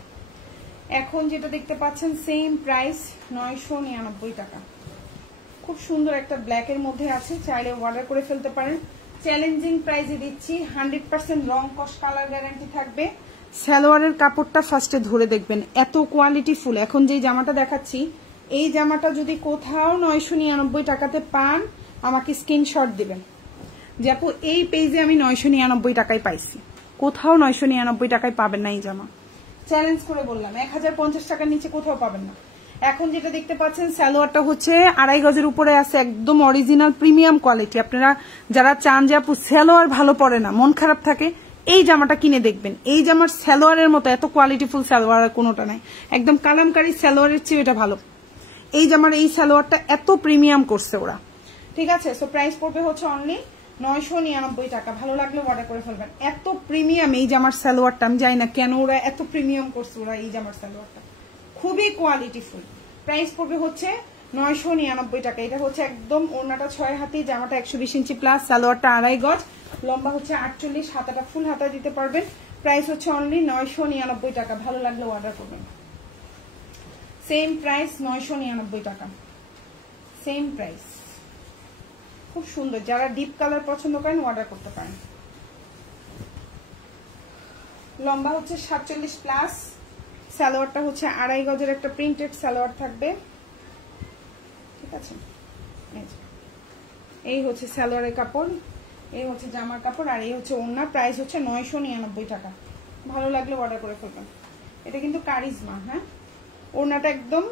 এখন যেটা দেখতে পাচ্ছেন সেম প্রাইস 999 টাকা। খুব সুন্দর একটা ব্ল্যাকের মধ্যে আছে, চাইলে অর্ডার করে ফেলতে পারেন। চ্যালেঞ্জিং প্রাইসে দিচ্ছি, 100% রং কস কালার গ্যারান্টি থাকবে। সালোয়ারের কাপড়টা ফার্স্টে ধরে দেখবেন, এত কোয়ালিটি ফুল। এখন যেই জামাটা দেখাচ্ছি এই জামাটা যদি কোথাও 999 টাকাতে পান আমাকে স্ক্রিনশট দিবেন যে আপু এই পেজে আমি 999 টাকায় পাইছি। কোথাও 999 টাকায় পাবেন না এই জামা, চ্যালেঞ্জ করে বললাম। 1050 টাকার নিচে কোথাও পাবেন না। এখন যেটা দেখতে পাচ্ছেন সালোয়ারটা হচ্ছে 2.5 গজের উপরে আছে, একদম অরিজিনাল প্রিমিয়াম কোয়ালিটি। আপনারা যারা চান যে আপু সালোয়ার ভালো পড়ে না, মন খারাপ থাকে, এই জামাটা কিনে দেখবেন। এই জামার সালোয়ারের মতো এত কোয়ালিটিফুল সালোয়ার কোনোটা নাই, একদম কালামকারী সালোয়ারের চেয়ে এটা ভালো। এই জামার এই সালোয়ারটা এত প্রিমিয়াম করছে ওরা, ঠিক আছে। সো প্রাইস পড়বে হচ্ছে অনলি 999 টাকা। ভালো লাগলে অর্ডার করে ফেলবেন। এত প্রিমিয়াম এই জামার সালোয়ারটা, আমি জানি না কেন ওরা এত প্রিমিয়াম করছে ওরা এই জামার সালোয়ারটা, খুবই কোয়ালিটিফুল। প্রাইস পড়বে হচ্ছে 999 টাকা। এটা হচ্ছে একদম ওড়নাটা 6 হাতি, জামাটা 120 ইঞ্চি প্লাস, সালোয়ারটা 2.5 গজ, লম্বা হচ্ছে 48, হাতাটা ফুল হাতা দিতে পারবেন। প্রাইস হচ্ছে অনলি 999 টাকা। ভালো লাগলে অর্ডার করবেন। সেম প্রাইস 999 টাকা, সেম প্রাইস। খুব সুন্দর, যারা ডিপ কালার পছন্দ করেন অর্ডার করতে পারেন। লম্বা হচ্ছে 47 প্লাস, সালোয়ারটা হচ্ছে 2.5 গজের একটা প্রিন্টেড সালোয়ার থাকবে, ঠিক আছে। এই হচ্ছে সালোয়ারের কাপড়, এই হচ্ছে জামার কাপড়, আর এই হচ্ছে ওড়না। প্রাইস হচ্ছে 999 টাকা। ভালো লাগলে অর্ডার করে ফেলবেন। এটা কিন্তু কারিজমা, হ্যাঁ। ওড়নাটা একদম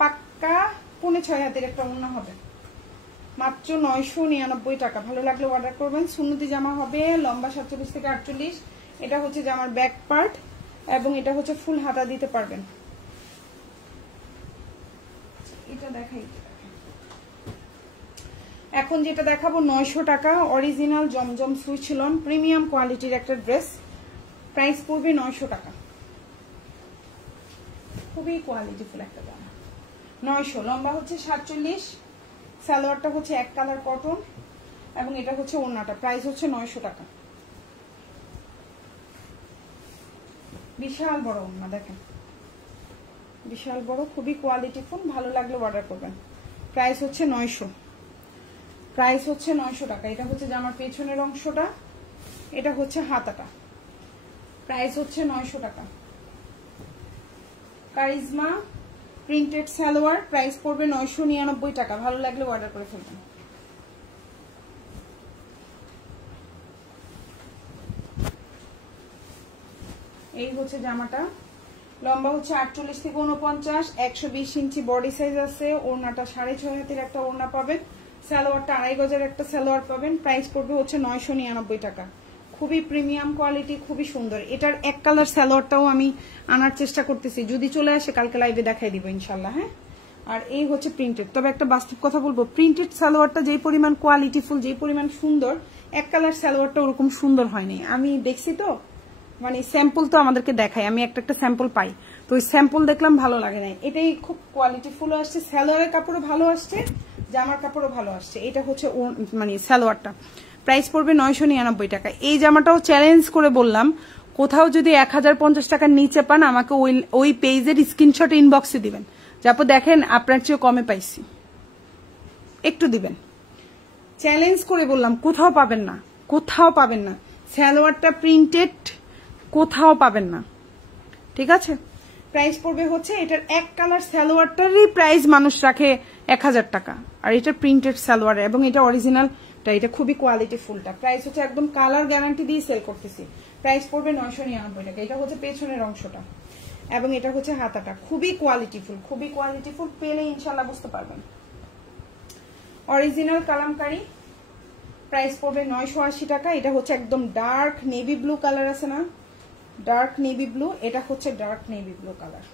পাক্কা 6.5 হাতের একটা ওড়না হবে, মাত্র 999 টাকা। ভালো লাগলে অর্ডার করবেন। সুন্নতি জামা হবে, লম্বা 47 থেকে 48। এটা হচ্ছে জামার ব্যাক পার্ট এবং এটা হচ্ছে ফুল হাতা দিতে পারবেন। এটা দেখাই। এখন যেটা দেখাবো 900 টাকা, অরিজিনাল জমজম সুইচলন প্রিমিয়াম কোয়ালিটির একটা ড্রেস। প্রাইস পড়বে 900 টাকা। খুবই কোয়ালিটিফুল একটা জামা, 900। লম্বা হচ্ছে 47, সালোয়ারটা হচ্ছে এক কালার কটন এবং এটা হচ্ছে ওড়নাটা। প্রাইস হচ্ছে 900 টাকা। বিশাল বড় ওড়না, দেখেন বিশাল বড়, খুবই কোয়ালিটিফুল। ভালো লাগলে অর্ডার করবেন। প্রাইস হচ্ছে 900, প্রাইস হচ্ছে 900 টাকা। এটা হচ্ছে জামার পেছনের অংশটা, এটা হচ্ছে হাতাটা। প্রাইস হচ্ছে 900 টাকা। কারিজমা প্রিন্টেড সালোয়ার, প্রাইস পড়বে 999 টাকা। ভালো লাগলে অর্ডার করে ফেলবেন। এই হচ্ছে জামাটা, লম্বা হচ্ছে 48 থেকে 49, 120 ইঞ্চি বডি সাইজ আছে। ওড়নাটা 6.5 হাতের একটা ওড়না পাবেন, সালোয়ারটা 2.5 গজের একটা সালোয়ার পাবেন। প্রাইস পড়বে হচ্ছে 999 টাকা। খুবই প্রিমিয়াম কোয়ালিটি, খুবই সুন্দর। এটার এক কালার সালোয়ারটাও আমি আনার চেষ্টা করতেছি, যদি চলে আসে কালকে লাইভে দেখাই দিব ইনশাল্লাহ, হ্যাঁ। আর এই হচ্ছে প্রিন্টেড। তবে একটা বাস্তব কথা বলবো, প্রিন্টেড সালোয়ারটা যেই পরিমাণ কোয়ালিটিফুল, যেই পরিমাণ সুন্দর, এক কালার সালোয়ারটা ওরকম সুন্দর হয়নি, আমি দেখছি তো, মানে স্যাম্পল তো আমাদেরকে দেখায়, আমি একটা স্যাম্পল পাই, তো ওই স্যাম্পল দেখলাম ভালো লাগে নাই। এটাই খুব কোয়ালিটিফুল আসছে, সালোয়ারের কাপড়ও ভালো আসছে, জামার কাপড়ও ভালো আসছে। এটা হচ্ছে মানে সালোয়ারটা, প্রাইস পড়বে 999 টাকা। এই জামাটাও চ্যালেঞ্জ করে বললাম, কোথাও যদি 1050 টাকার নিচে পান আমাকে ওই পেজের স্ক্রিনশট ইনবক্সে দিবেন, যারপর দেখেন আপনার চেয়ে কমে পাইছি, একটু দিবেন। চ্যালেঞ্জ করে বললাম, কোথাও পাবেন না, কোথাও পাবেন না। সালোয়ারটা প্রিন্টেড, কোথাও পাবেন না, ঠিক আছে। প্রাইস পড়বে হচ্ছে, এটার এক কালার সালোয়ারটারই প্রাইস মানুষ রাখে 1000 টাকা, আর এটা প্রিন্টেড সালোয়ার এবং এটা অরিজিনালটা, এটা খুবই কোয়ালিটি ফুলটা। প্রাইস হচ্ছে একদম কালার গ্যারান্টি দিয়ে সেল করতেছি। প্রাইস পড়বে 999 টাকা। এটা হচ্ছে পেছনের অংশটা এবং এটা হচ্ছে হাতাটা, খুবই কোয়ালিটিফুল, খুবই কোয়ালিটিফুল, পেলে ইনশাল্লাহ বুঝতে পারবেন। অরিজিনাল কালামকারী, প্রাইস পড়বে 980 টাকা। এটা হচ্ছে একদম ডার্ক নেভি ব্লু কালার আছে না, ডার্ক নেভি ব্লু, এটা হচ্ছে ডার্ক নেভি ব্লু কালার।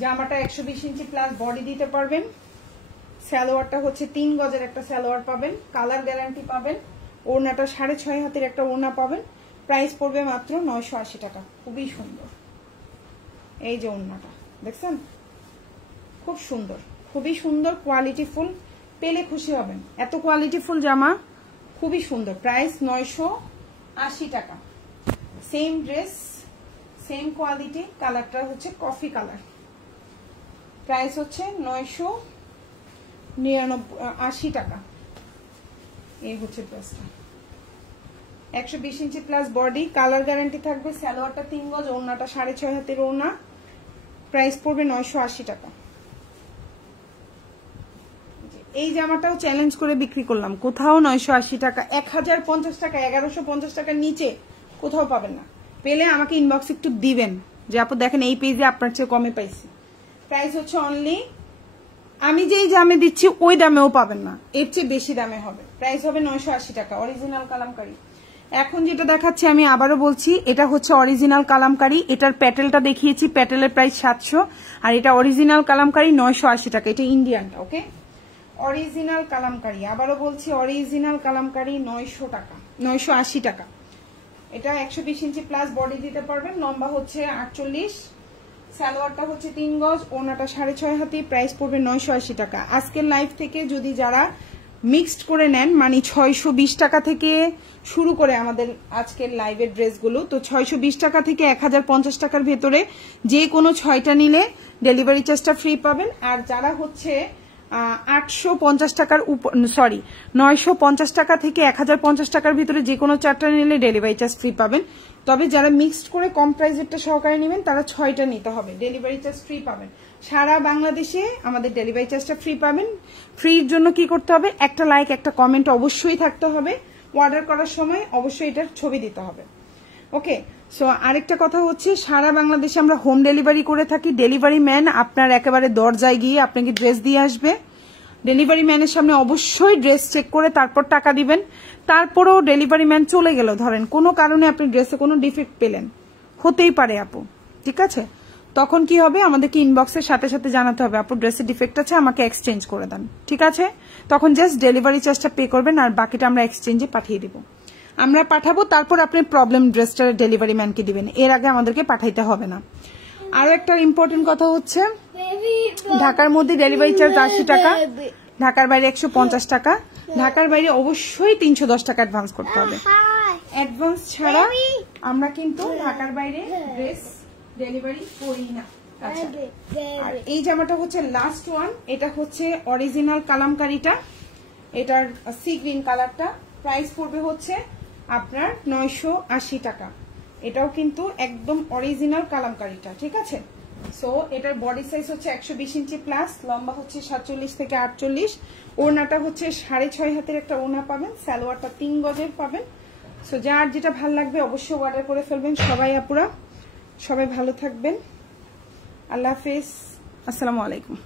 জামাটা 120 ইঞ্চি প্লাস বডি দিতে পারবেন। সালোয়ারটা হচ্ছে 3 গজের একটা সালোয়ার পাবেন, কালার গ্যারান্টি পাবেন। ওড়নাটা 6.5 হাতের একটা ওড়না পাবেন। প্রাইস পড়বে মাত্র 980 টাকা। খুবই সুন্দর, এই যে ওড়নাটা দেখছেন, খুব সুন্দর, খুবই সুন্দর, কোয়ালিটিফুল, পেলে খুশি হবেন। এত কোয়ালিটিফুল জামা, খুবই সুন্দর। প্রাইস 980 টাকা। সেম ড্রেস, সেম কোয়ালিটি, কালারটা হচ্ছে কফি কালার। প্রাইস হচ্ছে 980 টাকা। এই হচ্ছে ড্রেসটা, 120 ইঞ্চি প্লাস বডি, কালার গ্যারান্টি থাকবে। সালোয়ারটা 3 গজ, ওড়নাটা 6.5 হাতের ওড়না। প্রাইস পড়বে 980 টাকা। এই জামাটাও চ্যালেঞ্জ করে বিক্রি করলাম, কোথাও 980 টাকা, 1050 টাকা, 1150 টাকার নিচে কোথাও পাবেন না। পেলে আমাকে ইনবক্স একটু দিবেন যে আপু দেখেন এই পেজে আপনার চেয়ে কমে পাইছি। প্রাইস হচ্ছে অনলি, আমি যেই দামে দিচ্ছি ওই দামেও পাবেন না, এর চেয়ে বেশি দামে হবে। প্রাইস হবে 980 টাকা। অরিজিনাল কালামকারী। এখন যেটা দেখাচ্ছি আমি আবারও বলছি, এটা হচ্ছে অরিজিনাল কালামকারী। এটার প্যাটেলটা দেখিয়েছি, প্যাটেলের প্রাইস 700, আর এটা অরিজিনাল কালামকারী 980 টাকা। এটা ইন্ডিয়ানটা, ওকে। অরিজিনাল কালামকারী, আবারও বলছি অরিজিনাল কালামকারী 900 টাকা, 980 টাকা। এটা 120 ইঞ্চি প্লাস বডি দিতে পারবেন। লম্বা হচ্ছে 48, সালোয়ারটা হচ্ছে 3 গজ, ওড়নাটা 6.5 হাতি। প্রাইস পড়বে 980 টাকা। আজকের লাইভ থেকে যদি যারা মিক্সড করে নেন, মানে 620 টাকা থেকে শুরু করে আমাদের আজকের লাইভের ড্রেসগুলো, তো 620 টাকা থেকে 1050 টাকার ভেতরে যে কোনো 6টা নিলে ডেলিভারি চার্জটা ফ্রি পাবেন। আর যারা হচ্ছে 850 টাকার উপর, সরি 950 টাকা থেকে 1050 টাকার ভিতরে যে কোনো 4টা নিলে ডেলিভারি চার্জ ফ্রি পাবেন। তবে যারা মিক্সড করে কম প্রাইসেরটা সহকারে নেবেন তারা 6টা নিতে হবে, ডেলিভারি চার্জ ফ্রি পাবেন। সারা বাংলাদেশে আমাদের ডেলিভারি চার্জটা ফ্রি পাবেন। ফ্রির জন্য কি করতে হবে, একটা লাইক, একটা কমেন্ট অবশ্যই থাকতে হবে। অর্ডার করার সময় অবশ্যই এটার ছবি দিতে হবে, ওকে। সো আরেকটা কথা হচ্ছে, সারা বাংলাদেশে আমরা হোম ডেলিভারি করে থাকি। ডেলিভারি ম্যান আপনার একেবারে দরজায় গিয়ে আপনাকে ড্রেস দিয়ে আসবে। ডেলিভারি ম্যানের সামনে অবশ্যই ড্রেস চেক করে তারপর টাকা দিবেন। তারপরেও ডেলিভারি ম্যান চলে গেল, ধরেন কোনো কারণে আপনি ড্রেসে কোনো ডিফেক্ট পেলেন, হতেই পারে আপু, ঠিক আছে, তখন কি হবে, আমাদেরকে ইনবক্সের সাথে সাথে জানাতে হবে আপু ড্রেসে ডিফেক্ট আছে, আমাকে এক্সচেঞ্জ করে দেন, ঠিক আছে। তখন জাস্ট ডেলিভারি চার্জটা পে করবেন, আর বাকিটা আমরা এক্সচেঞ্জে পাঠিয়ে দিব। আমরা পাঠাবো, তারপর আপনি প্রবলেম ড্রেসটা ডেলিভারি ম্যানকে দিবেন, এর আগে আমাদেরকে পাঠাইতে হবে না। আরো একটা ইম্পর্টেন্ট কথা হচ্ছে, ঢাকার মধ্যে ডেলিভারি চার্জ 80 টাকা, ঢাকার বাইরে 150 টাকা, ঢাকার বাইরে অবশ্যই 310 টাকা অ্যাডভান্স করতে হবে। অ্যাডভান্স ছাড়া আমরা কিন্তু ঢাকার বাইরে ড্রেস ডেলিভারি করি না। আচ্ছা, আর এই জামাটা হচ্ছে লাস্ট ওয়ান, এটা হচ্ছে অরিজিনাল কালামকারীটা, এটার সি গ্রিন কালারটা। প্রাইস পড়বে হচ্ছে আপনার 980 টাকা। এটাও কিন্তু একদম অরিজিনাল কালামকারীটা, ঠিক আছে। সো এটার বডি সাইজ হচ্ছে 120 ইঞ্চি প্লাস, লম্বা হচ্ছে 47 থেকে 48, ওড়নাটা হচ্ছে 6.5 হাতের একটা ওড়না পাবেন, সালোয়ারটা 3 গজের পাবেন। সো যার যেটা ভালো লাগবে অবশ্যই অর্ডার করে ফেলবেন। সবাই আপুরা সবাই ভালো থাকবেন, আল্লাহ হাফেজ, আসসালামু আলাইকুম।